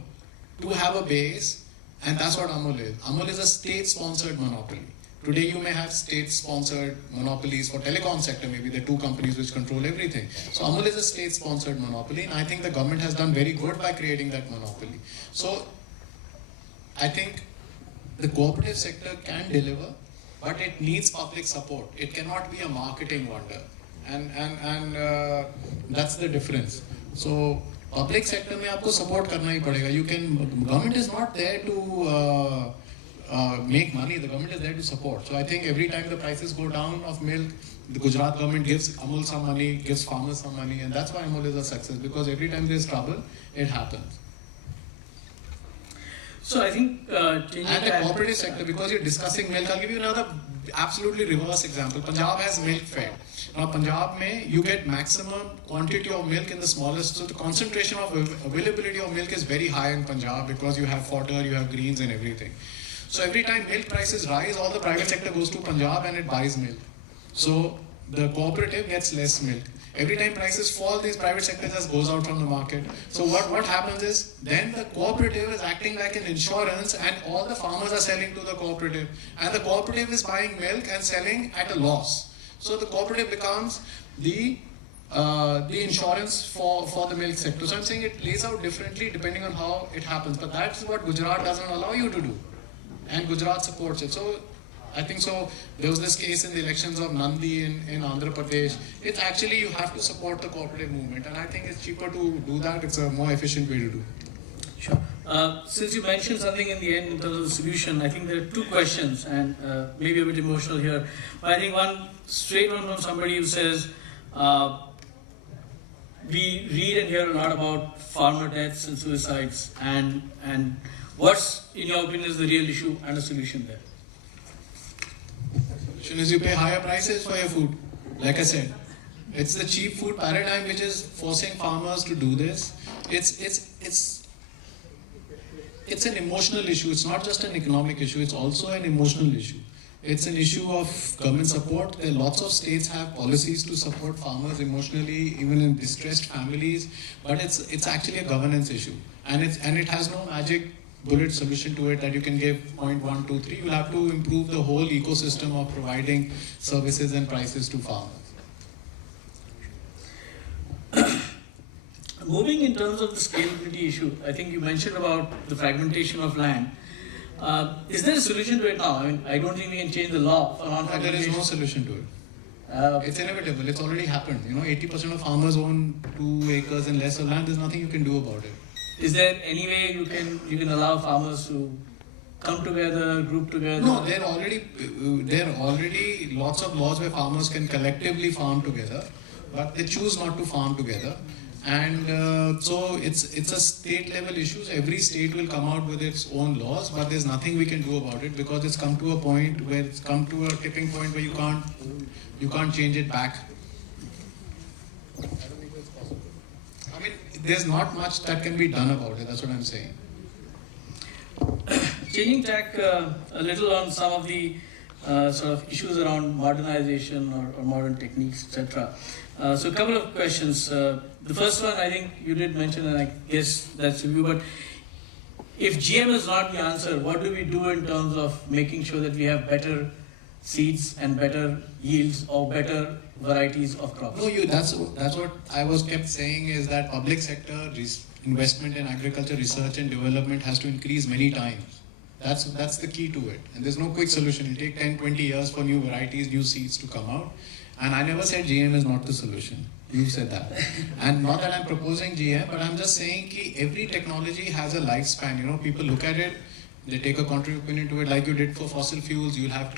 to have a base, and that's what Amul is. Amul is a state-sponsored monopoly. Today you may have state-sponsored monopolies for telecom sector, maybe the two companies which control everything. So Amul is a state-sponsored monopoly, and I think the government has done very good by creating that monopoly. So I think the cooperative sector can deliver, but it needs public support. It cannot be a marketing wonder, and that's the difference. So public sector में आपको support करना ही पड़ेगा. Government is not there to make money. The government is there to support. So I think every time the prices go down of milk, the Gujarat government gives Amul some money, gives farmers some money, and that's why Amul is a success, because every time there's trouble, it happens. So I think And the cooperative sector, because you're discussing milk, I'll give you another absolutely reverse example. Punjab has milk fed. Now Punjab mein, you get maximum quantity of milk in the smallest, so the concentration of availability of milk is very high in Punjab because you have fodder, you have greens and everything. So every time milk prices rise, all the private sector goes to Punjab and it buys milk. So the cooperative gets less milk. Every time prices fall, these private sector just goes out from the market. So what happens is, then the cooperative is acting like an insurance, and all the farmers are selling to the cooperative. And the cooperative is buying milk and selling at a loss. So the cooperative becomes the insurance for the milk sector. So I'm saying it plays out differently depending on how it happens. But that's what Gujarat doesn't allow you to do. And Gujarat supports it. So I think so. There was this case in the elections of Nandi in Andhra Pradesh. It's actually, you have to support the cooperative movement, and I think it's cheaper to do that. It's a more efficient way to do it. Sure. Since you mentioned something in the end in terms of the solution, I think there are two questions, and maybe a bit emotional here. But I think one straight one from somebody who says, We read and hear a lot about farmer deaths and suicides, and what's, in your opinion, is the real issue and the solution there? Solution is you pay higher prices for your food. Like I said, it's the cheap food paradigm which is forcing farmers to do this. It's an emotional issue. It's not just an economic issue. It's also an emotional issue. It's an issue of government support. Lots of states have policies to support farmers emotionally, even in distressed families. But it's actually a governance issue, and it has no magic bullet solution to it that you can give point 1, 2, 3. You'll have to improve the whole ecosystem of providing services and prices to farmers. Moving in terms of the scalability issue, I think you mentioned about the fragmentation of land. Is there a solution to it now? I mean, I don't think we can change the law for non-fragmentation. There is no solution to it. It's inevitable. It's already happened. 80% of farmers own 2 acres and less of land. There's nothing you can do about it. Is there any way you can allow farmers to come together, group together? No, there are already lots of laws where farmers can collectively farm together, but they choose not to farm together. And so it's a state level issue. Every state will come out with its own laws, but there's nothing we can do about it because it's come to a point where it's come to a tipping point where you can't change it back. I don't think that's possible. I mean, there's not much that can be done about it. That's what I'm saying. Changing tack a little on some of the sort of issues around modernization or modern techniques, etc. So a couple of questions. The first one, I think you did mention, and I guess that's you, but if GM is not the answer, what do we do in terms of making sure that we have better seeds and better yields or better varieties of crops? No, that's what I was kept saying is that public sector investment in agriculture research and development has to increase many times. That's the key to it. And there's no quick solution. It'll take 10, 20 years for new varieties, new seeds to come out. And I never said GM is not the solution. You said that. And not that I'm proposing GM, but I'm just saying that every technology has a lifespan. People look at it, they take a contrary opinion to it, like you did for fossil fuels. You'll have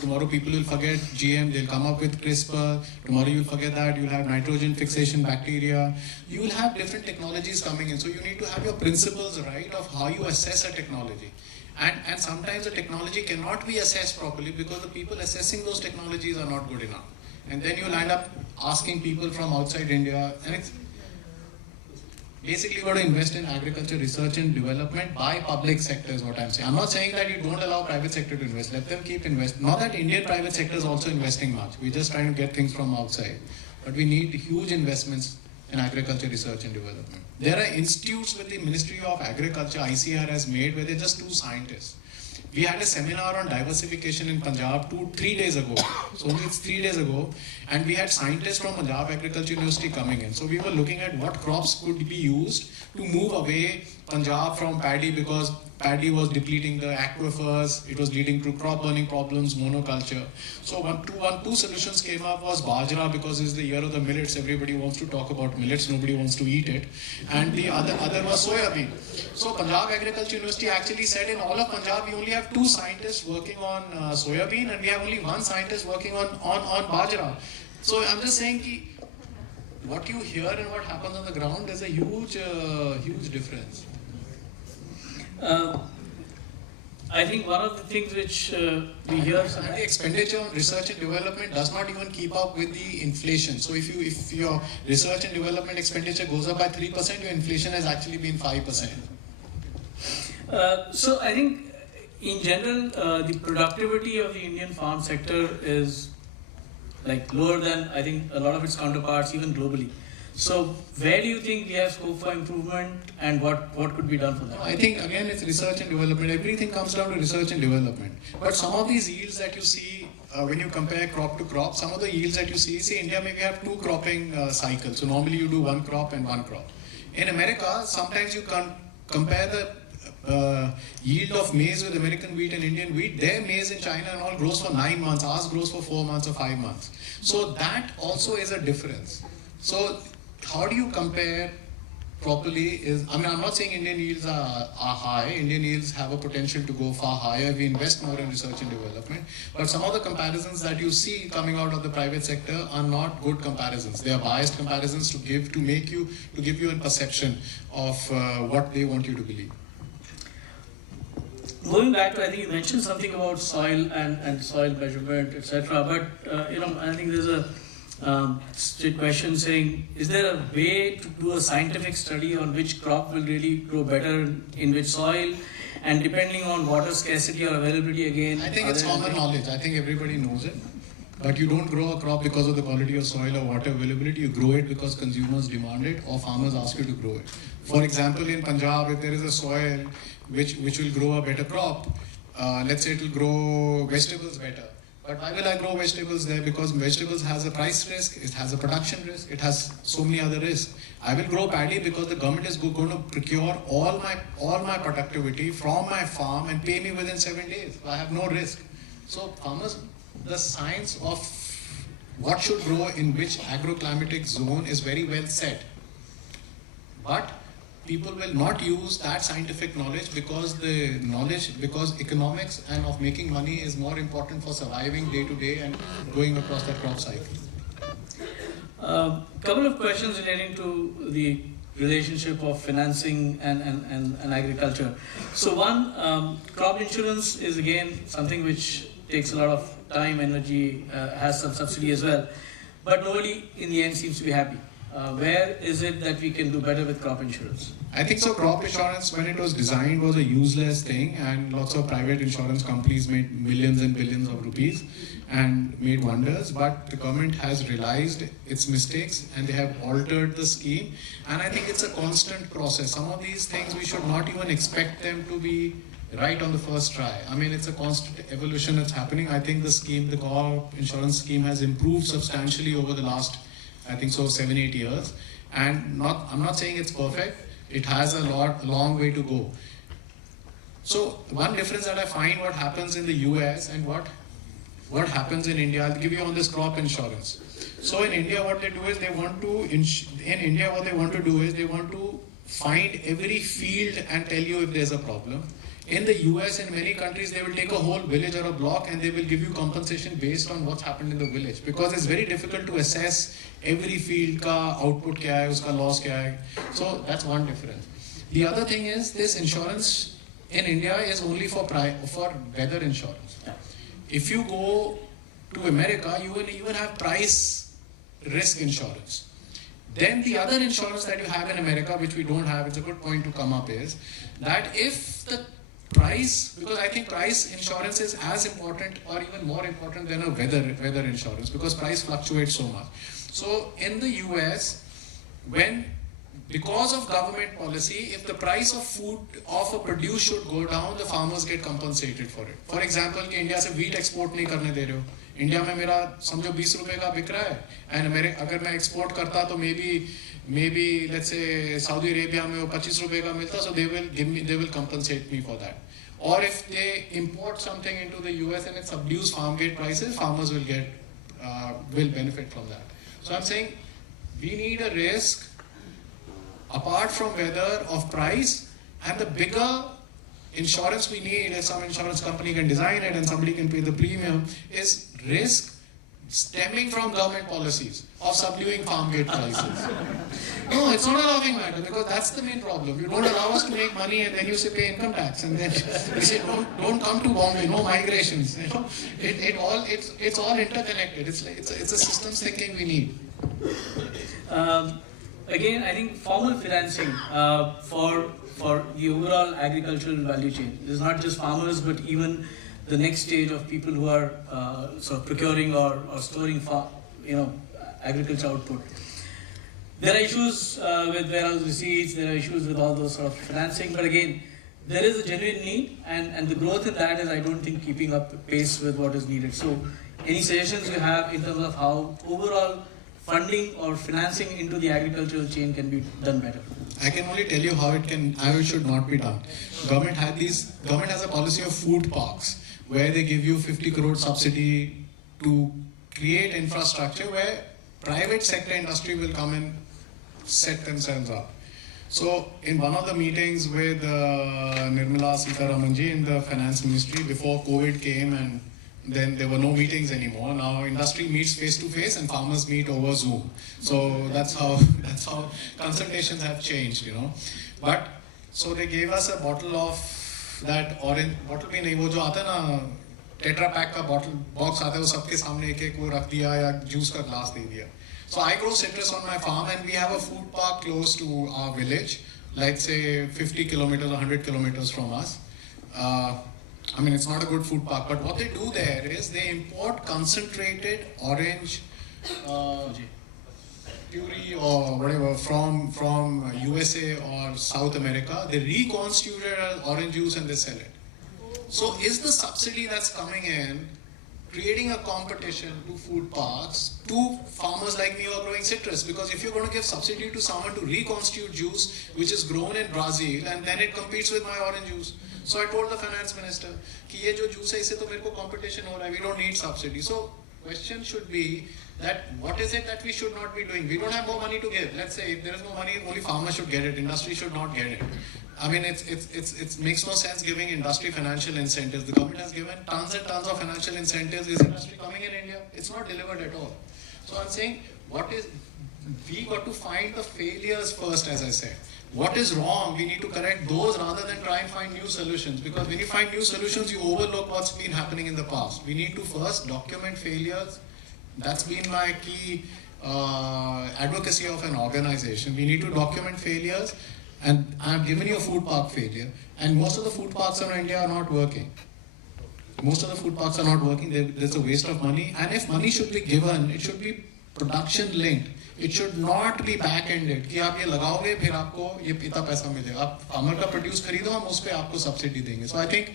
tomorrow people will forget GM, they'll come up with CRISPR. Tomorrow you'll forget that, you'll have nitrogen fixation bacteria. You'll have different technologies coming in. So you need to have your principles right of how you assess a technology. And sometimes the technology cannot be assessed properly because the people assessing those technologies are not good enough. And then you'll end up asking people from outside India, and it's basically got to invest in agriculture research and development by public sector is what I'm saying. I'm not saying that you don't allow private sector to invest. Let them keep investing. Not that Indian private sector is also investing much. We're just trying to get things from outside. But we need huge investments in agriculture research and development. There are institutes with the Ministry of Agriculture, ICR has made, where they're just 2 scientists. We had a seminar on diversification in Punjab 3 days ago. So it's 3 days ago. And we had scientists from Punjab Agriculture University coming in. So we were looking at what crops could be used to move away Punjab from paddy because paddy was depleting the aquifers. It was leading to crop burning problems, monoculture. So two solutions came up was bajra because it's the year of the millets. Everybody wants to talk about millets. Nobody wants to eat it. And the other was soya bean. So Punjab Agriculture University actually said in all of Punjab we only have 2 scientists working on soya bean and we have only 1 scientist working on bajra. So I'm just saying ki what you hear and what happens on the ground is a huge difference. I think one of the things which we hear... And the expenditure on research and development does not even keep up with the inflation. So if your research and development expenditure goes up by 3%, your inflation has actually been 5%. So I think in general, the productivity of the Indian farm sector is like lower than I think a lot of its counterparts even globally. So where do you think we have scope for improvement and what could be done for that? I think again it's research and development. Everything comes down to research and development. But some of these yields that you see when you compare crop to crop, some of the yields that you see India maybe have 2 cropping cycles. So normally you do 1 crop and 1 crop. In America, sometimes you can compare the yield of maize with American wheat and Indian wheat. Their maize in China and all grows for 9 months, ours grows for 4 months or 5 months. So that also is a difference. So how do you compare properly is, I mean, I'm not saying Indian yields are high. Indian yields have a potential to go far higher. We invest more in research and development. But some of the comparisons that you see coming out of the private sector are not good comparisons. They are biased comparisons to give you a perception of what they want you to believe. Going back to, I think you mentioned something about soil and soil measurement, etc. But I think there's a straight question saying, is there a way to do a scientific study on which crop will really grow better in which soil, and depending on water scarcity or availability again? I think it's common knowledge. I think everybody knows it. But you don't grow a crop because of the quality of soil or water availability. You grow it because consumers demand it or farmers ask you to grow it. For example, in Punjab, if there is a soil which will grow a better crop, let's say it will grow vegetables better. But why will I grow vegetables there? Because vegetables has a price risk, it has a production risk, it has so many other risks. I will grow paddy because the government is going to procure all my productivity from my farm and pay me within 7 days. I have no risk. So farmers, the science of what should grow in which agroclimatic zone is very well set. But people will not use that scientific knowledge because economics and of making money is more important for surviving day to day and going across that crop cycle. Couple of questions relating to the relationship of financing and agriculture. So one, crop insurance is again something which takes a lot of time, energy, has some subsidy as well, but nobody in the end seems to be happy. Where is it that we can do better with crop insurance? I think so. Crop insurance, when it was designed, was a useless thing, and lots of private insurance companies made millions and billions of rupees and made wonders. But the government has realized its mistakes and they have altered the scheme. And I think it's a constant process. Some of these things we should not even expect them to be right on the first try. I mean, it's a constant evolution that's happening. I think the crop insurance scheme has improved substantially over the last, I think so, 7-8 years. And I'm not saying it's perfect. It has a long way to go. So one difference that I find what happens in the US and what happens in India, I'll give you on this crop insurance. So in India, what they do is they want to find every field and tell you if there's a problem. In the US and many countries, they will take a whole village or a block and they will give you compensation based on what's happened in the village, because it's very difficult to assess every field ka output kya hai, uska loss kya hai. So that's one difference. The other thing is this insurance in India is only for weather insurance. If you go to America, you will even have price risk insurance. Then the other insurance that you have in America, which we don't have, it's a good point to come up, is that if the price, because I think price insurance is as important or even more important than a weather insurance, because price fluctuates so much. So in the US, because of government policy, if the price of food of a produce should go down, the farmers get compensated for it. For example, कि India से wheat export नहीं करने दे रहे हो, India में मेरा समझो 20 रुपए का बिक रहा है, and अगर मैं export करता तो maybe let's say Saudi Arabia में वो 25 रुपए का मिलता, so they will compensate me for that. Or if they import something into the US and it subdues farm gate prices, farmers will benefit from that. So I'm saying we need a risk apart from weather of price, and the bigger insurance we need, if some insurance company can design it and somebody can pay the premium, is risk stemming from government policies of subduing farm gate prices. No, it's not a laughing matter, because that's the main problem. You don't allow us to make money and then you say pay income tax, and then you say don't come to Bombay, no migrations. You know, it's all interconnected. It's a systems thinking we need. Again, I think formal financing for the overall agricultural value chain. It's not just farmers, but even the next stage of people who are sort of procuring or storing agriculture output. There are issues with warehouse receipts, there are issues with all those sort of financing, but again, there is a genuine need, and the growth in that is, I don't think, keeping up pace with what is needed. So, any suggestions you have in terms of how overall funding or financing into the agricultural chain can be done better? I can only tell you how it should not be done. Government has a policy of food parks, where they give you 50 crore subsidy to create infrastructure where private sector industry will come and set themselves up. So in one of the meetings with Nirmala Sitharamanji in the finance ministry before COVID came, and then there were no meetings anymore. Now industry meets face to face and farmers meet over Zoom. So that's how consultations have changed, you know. But so they gave us a bottle of that orange bottle भी नहीं, वो जो आता है ना tetra pack का bottle box आता है, वो सबके सामने एक एक वो रख दिया या जूस का ग्लास दे दिया. So I grow citrus on my farm, and we have a food park close to our village, like say 50 kilometers or 100 kilometers from us. I mean, it's not a good food park, but what they do there is they import concentrated orange puree or whatever from USA or South America. They reconstitute it as orange juice and they sell it. So is the subsidy that's coming in creating a competition to food parks, to farmers like me who are growing citrus? Because if you're going to give subsidy to someone to reconstitute juice which is grown in Brazil, and then it competes with my orange juice. So I told the finance minister कि ये जो juice है इससे तो मेरे को competition हो रहा है, we don't need subsidy. So question should be that what is it that we should not be doing? We don't have more money to give. Let's say if there is no money, only farmers should get it, industry should not get it. I mean, it makes no sense giving industry financial incentives. The government has given tons and tons of financial incentives. Is industry coming in India? It's not delivered at all. So I'm saying, we got to find the failures first, as I said. What is wrong? We need to correct those rather than try and find new solutions. Because when you find new solutions, you overlook what's been happening in the past. We need to first document failures. That's been my key advocacy of an organization. We need to document failures. And I've given you a food park failure, and most of the food parks in India are not working. Most of the food parks are not working. There's a waste of money. And if money should be given, it should be production linked. It should not be back-ended. कि आप ये लगाओगे फिर आपको ये इतना पैसा मिलेगा. आप farmer का produce खरीदो, हम उस पे आपको subsidy देंगे. So I think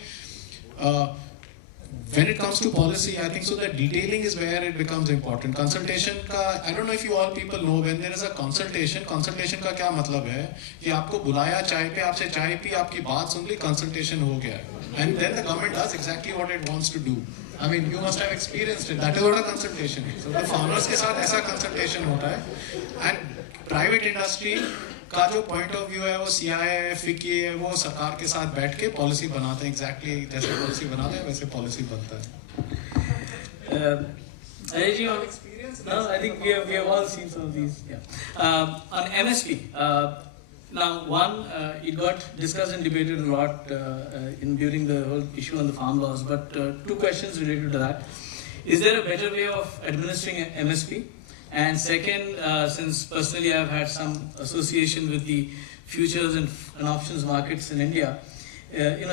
when it comes to policy, I think so that detailing is where it becomes important. Consultation का, I don't know if you all people know, when there is a consultation का क्या मतलब है कि आपको बुलाया चाय पे, आपसे चाय पी, आपकी बात सुन ली, consultation हो गया. And then the government does exactly what it wants to do. I mean, you must have experienced it. That is what a consultation is. So the farmers के साथ ऐसा consultation होता है. And private industry का जो point of view है वो CII, FICCI है, वो सरकार के साथ बैठ के policy बनाते हैं. Exactly जैसे policy बनाते हैं वैसे policy बनता है. Ajay ji, on experience? No, I think we have all seen some of these. Yeah. On MSP, now one, it got discussed and debated a lot during the whole issue on the farm laws. But two questions related to that: is there a better way of administering MSP? And second, since personally I've had some association with the futures and options markets in India,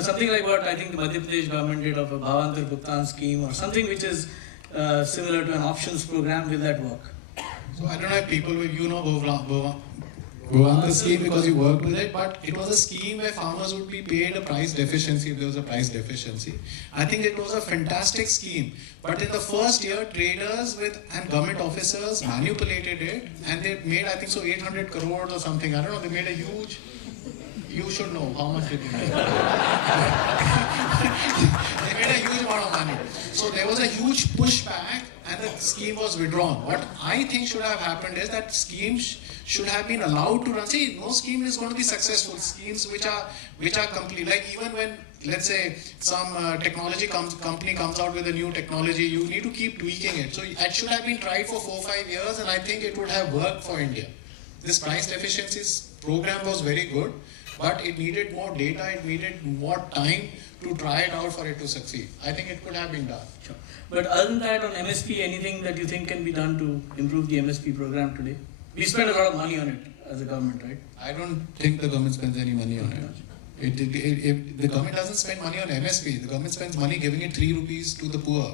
something like what I think the Madhya Pradesh government did of a Bhavantar Bhugtan scheme or something which is similar to an options program, will that work? So I don't know if people will, Bhavantar scheme because you worked with it, but it was a scheme where farmers would be paid a price deficiency if there was a price deficiency. I think it was a fantastic scheme, but in the first year, traders and government officers manipulated it, and they made, I think so, 800 crores or something. I don't know, they made a huge, you should know how much did they make. They made a huge amount of money. So there was a huge pushback and the scheme was withdrawn. What I think should have happened is that schemes should have been allowed to run. See, no scheme is going to be successful. Schemes which are complete, like even when, let's say, some technology company comes out with a new technology, you need to keep tweaking it. So it should have been tried for 4 or 5 years, and I think it would have worked for India. This price deficiencies program was very good, but it needed more data, it needed more time to try it out for it to succeed. I think it could have been done. Sure. But other than that, on MSP, anything that you think can be done to improve the MSP program today? We spend a lot of money on it as a government, right? I don't think the government spends any money on it. The government doesn't spend money on MSP. The government spends money giving it 3 rupees to the poor.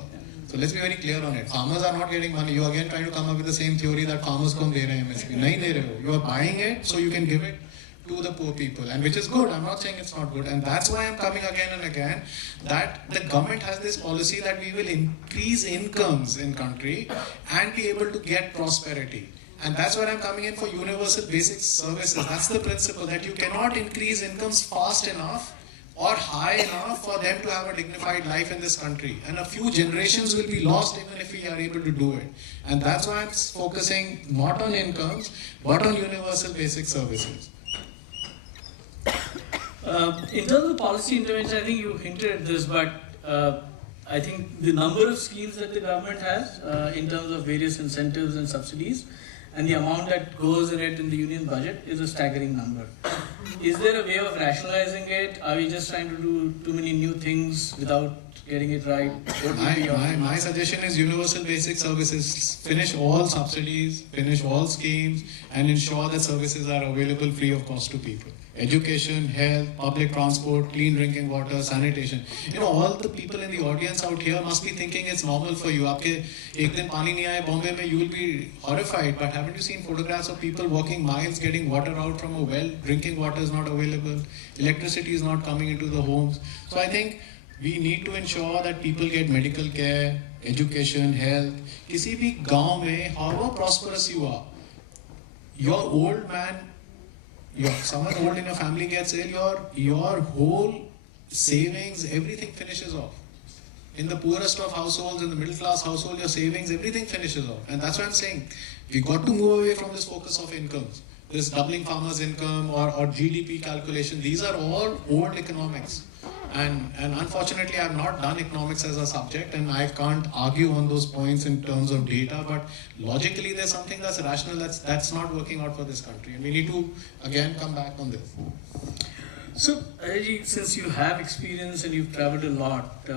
So let's be very clear on it. Farmers are not getting money. You are again trying to come up with the same theory that farmers को हम दे रहे हैं MSP. नहीं दे रहे हो. You are buying it so you can give it to the poor people, and which is good. I'm not saying it's not good, and that's why I'm coming again and again that the government has this policy that we will increase incomes in country and be able to get prosperity. And that's where I'm coming in for universal basic services. That's the principle, that you cannot increase incomes fast enough or high enough for them to have a dignified life in this country. And a few generations will be lost even if we are able to do it. And that's why I'm focusing not on incomes, but on universal basic services. In terms of policy intervention, I think you hinted at this, but I think the number of schemes that the government has in terms of various incentives and subsidies and the amount that goes in it in the union budget is a staggering number. Is there a way of rationalizing it? Are we just trying to do too many new things without getting it right? What would be your My suggestion is universal basic services. Finish all subsidies, finish all schemes, and ensure that services are available free of cost to people. Education, health, public transport, clean drinking water, sanitation. All the people in the audience out here must be thinking it's normal for you. Aapke ek din pani nahi aaye Bombay mein, you will be horrified. But haven't you seen photographs of people walking miles getting water out from a well? Drinking water is not available. Electricity is not coming into the homes. So I think we need to ensure that people get medical care, education, health. Kisi bhi gaon mein, however prosperous you are, your old man, someone old in your family gets ill, your whole savings, everything finishes off. In the poorest of households, in the middle class household, your savings, everything finishes off. And that's why I'm saying, we got to move away from this focus of incomes. This doubling farmers' income or GDP calculation, these are all old economics. And unfortunately, I've not done economics as a subject, and I can't argue on those points in terms of data, but logically there's something that's rational that's not working out for this country, and we need to again come back on this. So, Ajay, since you have experience and you've traveled a lot,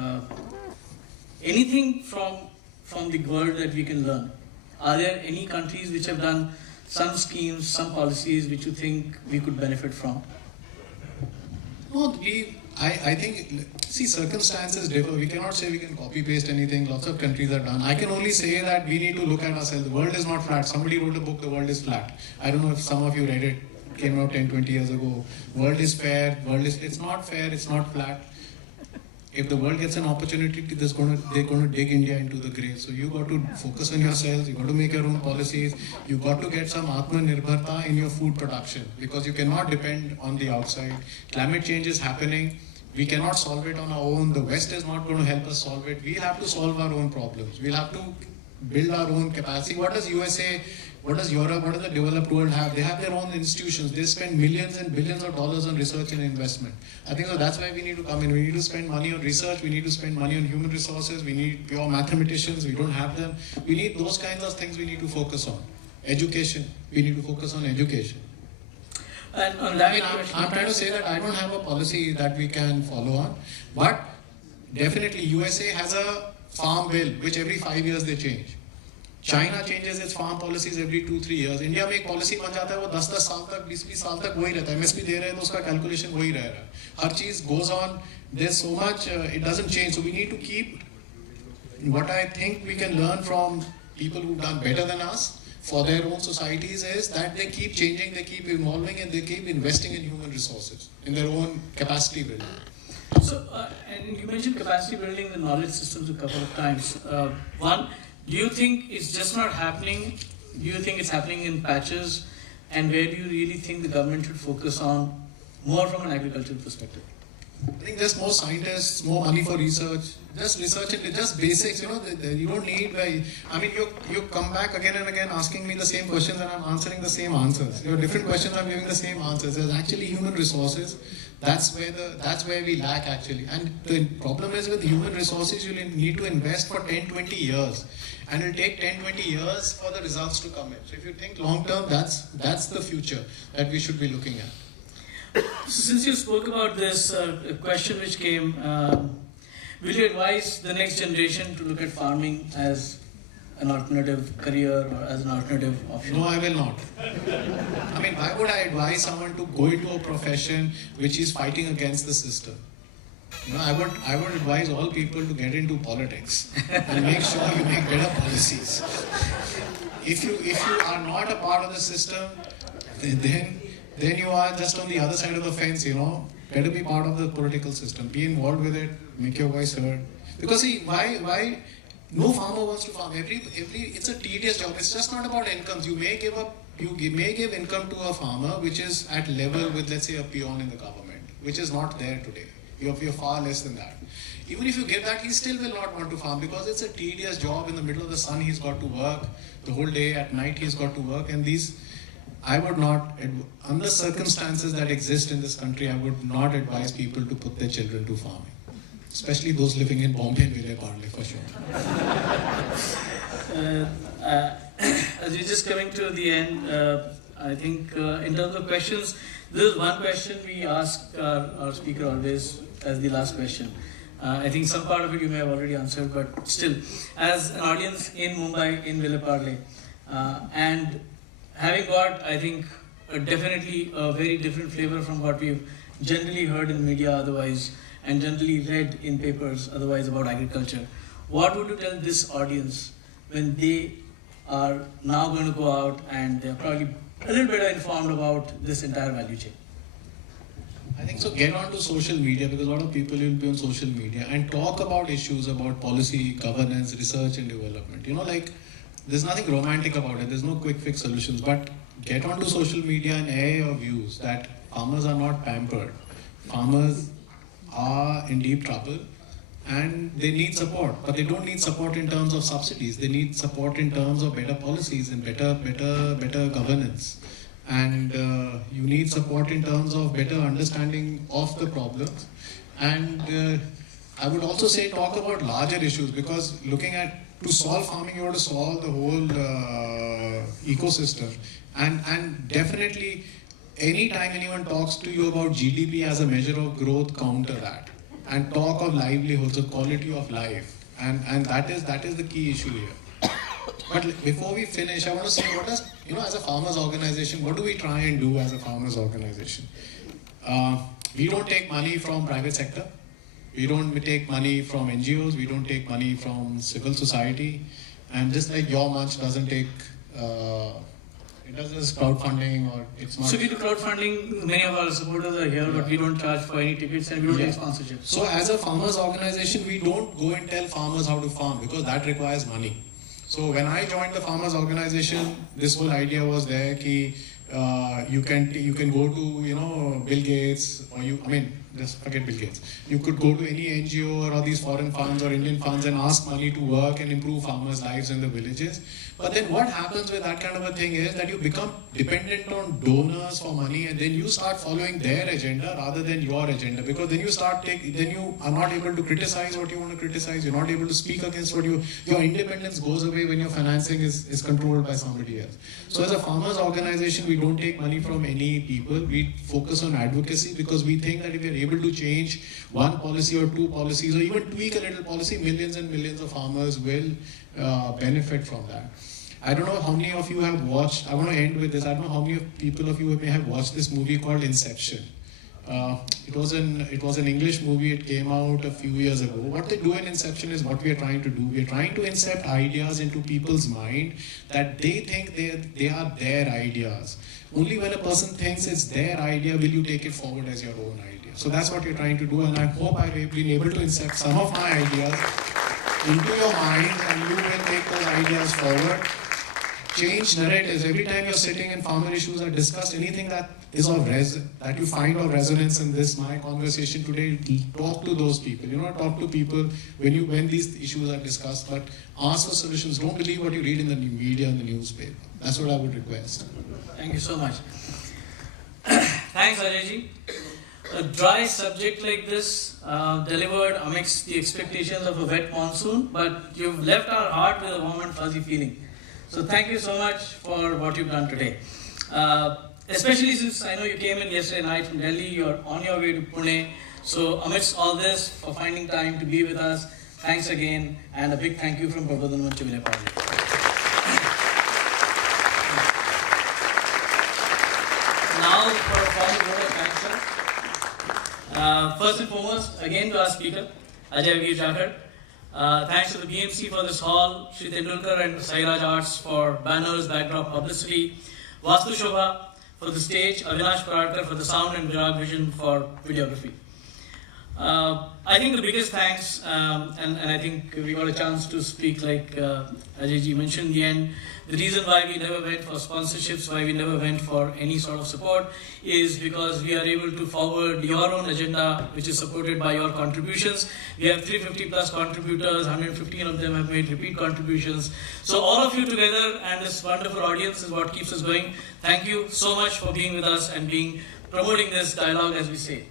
anything from the world that we can learn? Are there any countries which have done some schemes, some policies which you think we could benefit from? No, I think, see, circumstances differ. We cannot say we can copy-paste anything. Lots of countries are done. I can only say that we need to look at ourselves. The world is not flat. Somebody wrote a book, The World is Flat. I don't know if some of you read it. It came out 10, 20 years ago. World is fair. It's not fair. It's not flat. If the world gets an opportunity, they're going to dig India into the grave. So you got to focus on yourselves. You got to make your own policies. You got to get some Atmanirbharta in your food production, because you cannot depend on the outside. Climate change is happening. We cannot solve it on our own. The West is not going to help us solve it. We have to solve our own problems. We'll have to build our own capacity. What does USA, what does Europe, what does the developed world have? They have their own institutions. They spend millions and billions of dollars on research and investment. I think so that's why we need to come in. We need to spend money on research. We need to spend money on human resources. We need pure mathematicians. We don't have them. We need those kinds of things we need to focus on. Education. We need to focus on education. And on that, I'm trying to say that I don't have a policy that we can follow on, but definitely USA has a farm bill which every 5 years they change. China changes its farm policies every 2-3 years. India में एक policy बन जाता है वो 10-10 साल तक 20-20 साल तक वही रहता है. MSP दे रहे हैं तो उसका calculation वही रह रहा है. हर चीज goes on. There's so much it doesn't change. So we need to keep what I think we can learn from people who've done better than us for their own societies is that they keep changing, they keep evolving, and they keep investing in human resources, in their own capacity building. So, and you mentioned capacity building the knowledge systems a couple of times. One, do you think it's just not happening? Do you think it's happening in patches? And where do you really think the government should focus on more from an agricultural perspective? I think just more scientists, more money for research, just research it, just basics, you don't need, I mean, you come back again and again asking me the same questions and I'm answering the same answers. Your different questions, I'm giving the same answers. There's actually human resources, that's where we lack actually. And the problem is with human resources, you need to invest for 10-20 years. And it'll take 10-20 years for the results to come in. So if you think long term, that's the future that we should be looking at. Since you spoke about this, a question which came, will you advise the next generation to look at farming as an alternative career or as an alternative option? No, I will not. I mean, why would I advise someone to go into a profession which is fighting against the system? I would advise all people to get into politics and make sure you make better policies. If you are not a part of the system, then you are just on the other side of the fence, Better be part of the political system. Be involved with it, make your voice heard. Because see, why no farmer wants to farm. It's a tedious job. It's just not about incomes. You may give income to a farmer which is at level with, let's say, a peon in the government, which is not there today. You're far less than that. Even if you give that, he still will not want to farm because it's a tedious job. In the middle of the sun, he's got to work. The whole day, at night, he's got to work. And I would not, under circumstances that exist in this country, I would not advise people to put their children to farming. Especially those living in Bombay and Vile Parle, for sure. As we're just coming to the end, I think in terms of questions, there is one question we ask our speaker always as the last question. I think some part of it you may have already answered, but still, as an audience in Mumbai, in Vile Parle, and having got, I think, definitely a very different flavor from what we've generally heard in media otherwise, and generally read in papers otherwise about agriculture, what would you tell this audience when they are now going to go out and they're probably a little better informed about this entire value chain? I think so. Get onto social media, because a lot of people will be on social media and talk about issues about policy, governance, research and development. You know, like, there's nothing romantic about it. There's no quick fix solutions. But get onto social media and air your views that farmers are not pampered. Farmers are in deep trouble and they need support. But they don't need support in terms of subsidies. They need support in terms of better policies and better governance. And you need support in terms of better understanding of the problems. And I would also say talk about larger issues, because to solve farming, you have to solve the whole ecosystem. And definitely, anytime anyone talks to you about GDP as a measure of growth, counter that. And talk of livelihoods, of quality of life. And that is the key issue here. But before we finish, I want to say, as a farmers organization, what do we try and do as a farmers organization? We don't take money from private sector. We don't take money from NGOs. We don't take money from civil society. And just like your Manch doesn't take, it does this crowdfunding, or it's not. So we do crowdfunding. Many of our supporters are here, but we don't charge for any tickets and we don't take sponsorship. So as a farmers organization, we don't go and tell farmers how to farm, because that requires money. So when I joined the farmers organization, this whole idea was there ki you can go to Bill Gates, or just forget Bill Gates. You could go to any NGO or all these foreign funds or Indian funds and ask money to work and improve farmers' lives in the villages. But then what happens with that kind of a thing is that you become dependent on donors for money, and then you start following their agenda rather than your agenda, because then you are not able to criticize what you want to criticize. You're not able to speak against your independence goes away when your financing is controlled by somebody else. So as a farmers organization, we don't take money from any people. We focus on advocacy, because we think that if we are able to change one policy or two policies, or even tweak a little policy, millions and millions of farmers will benefit from that. I don't know how many of you have watched, I want to end with this, I don't know how many people of you may have watched this movie called Inception. It was an English movie, it came out a few years ago. What they do in Inception is what we are trying to do. We are trying to incept ideas into people's mind that they think they are their ideas. Only when a person thinks it's their idea will you take it forward as your own idea. So that's what you're trying to do, and I hope I've been able to incept some of my ideas into your mind, and you will take those ideas forward. Change narratives. Every time you're sitting and farmer issues are discussed, anything that is that you find of resonance in my conversation today, talk to those people. Talk to people when these issues are discussed, but ask for solutions. Don't believe what you read in the media and the newspaper. That's what I would request. Thank you so much. Thanks, Ajay. A dry subject like this delivered amidst the expectations of a wet monsoon, but you've left our heart with a warm and fuzzy feeling. So thank you so much for what you've done today. Especially since I know you came in yesterday night from Delhi, you're on your way to Pune. So amidst all this, for finding time to be with us, thanks again, and a big thank you from Prabodhan Manch Parle. Now for a formal vote of thanks, sir. First and foremost, again to our speaker, Ajay Vir Jakhar. Thanks to the BMC for this hall, Shri Tendulkar and Sairaj Arts for banners, backdrop, publicity, Vastu Shobha for the stage, Avinash Paradkar for the sound, and Virag Vision for videography. I think the biggest thanks, and I think we got a chance to speak like Ajay mentioned in the end, the reason why we never went for sponsorships, why we never went for any sort of support is because we are able to forward your own agenda, which is supported by your contributions. We have 350 plus contributors, 115 of them have made repeat contributions. So all of you together and this wonderful audience is what keeps us going. Thank you so much for being with us and promoting this dialogue, as we say.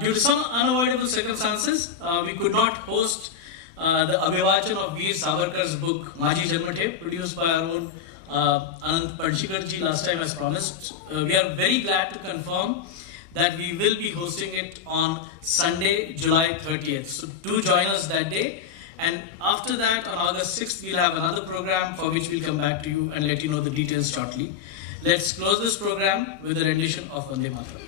Due to some unavoidable circumstances, we could not host the Abhivachan of Veer Savarkar's book, Maji Janmate, produced by our own Anand Panshikarji last time as promised. We are very glad to confirm that we will be hosting it on Sunday, July 30th. So do join us that day. And after that, on August 6th, we'll have another program for which we'll come back to you and let you know the details shortly. Let's close this program with a rendition of Vande Mataram.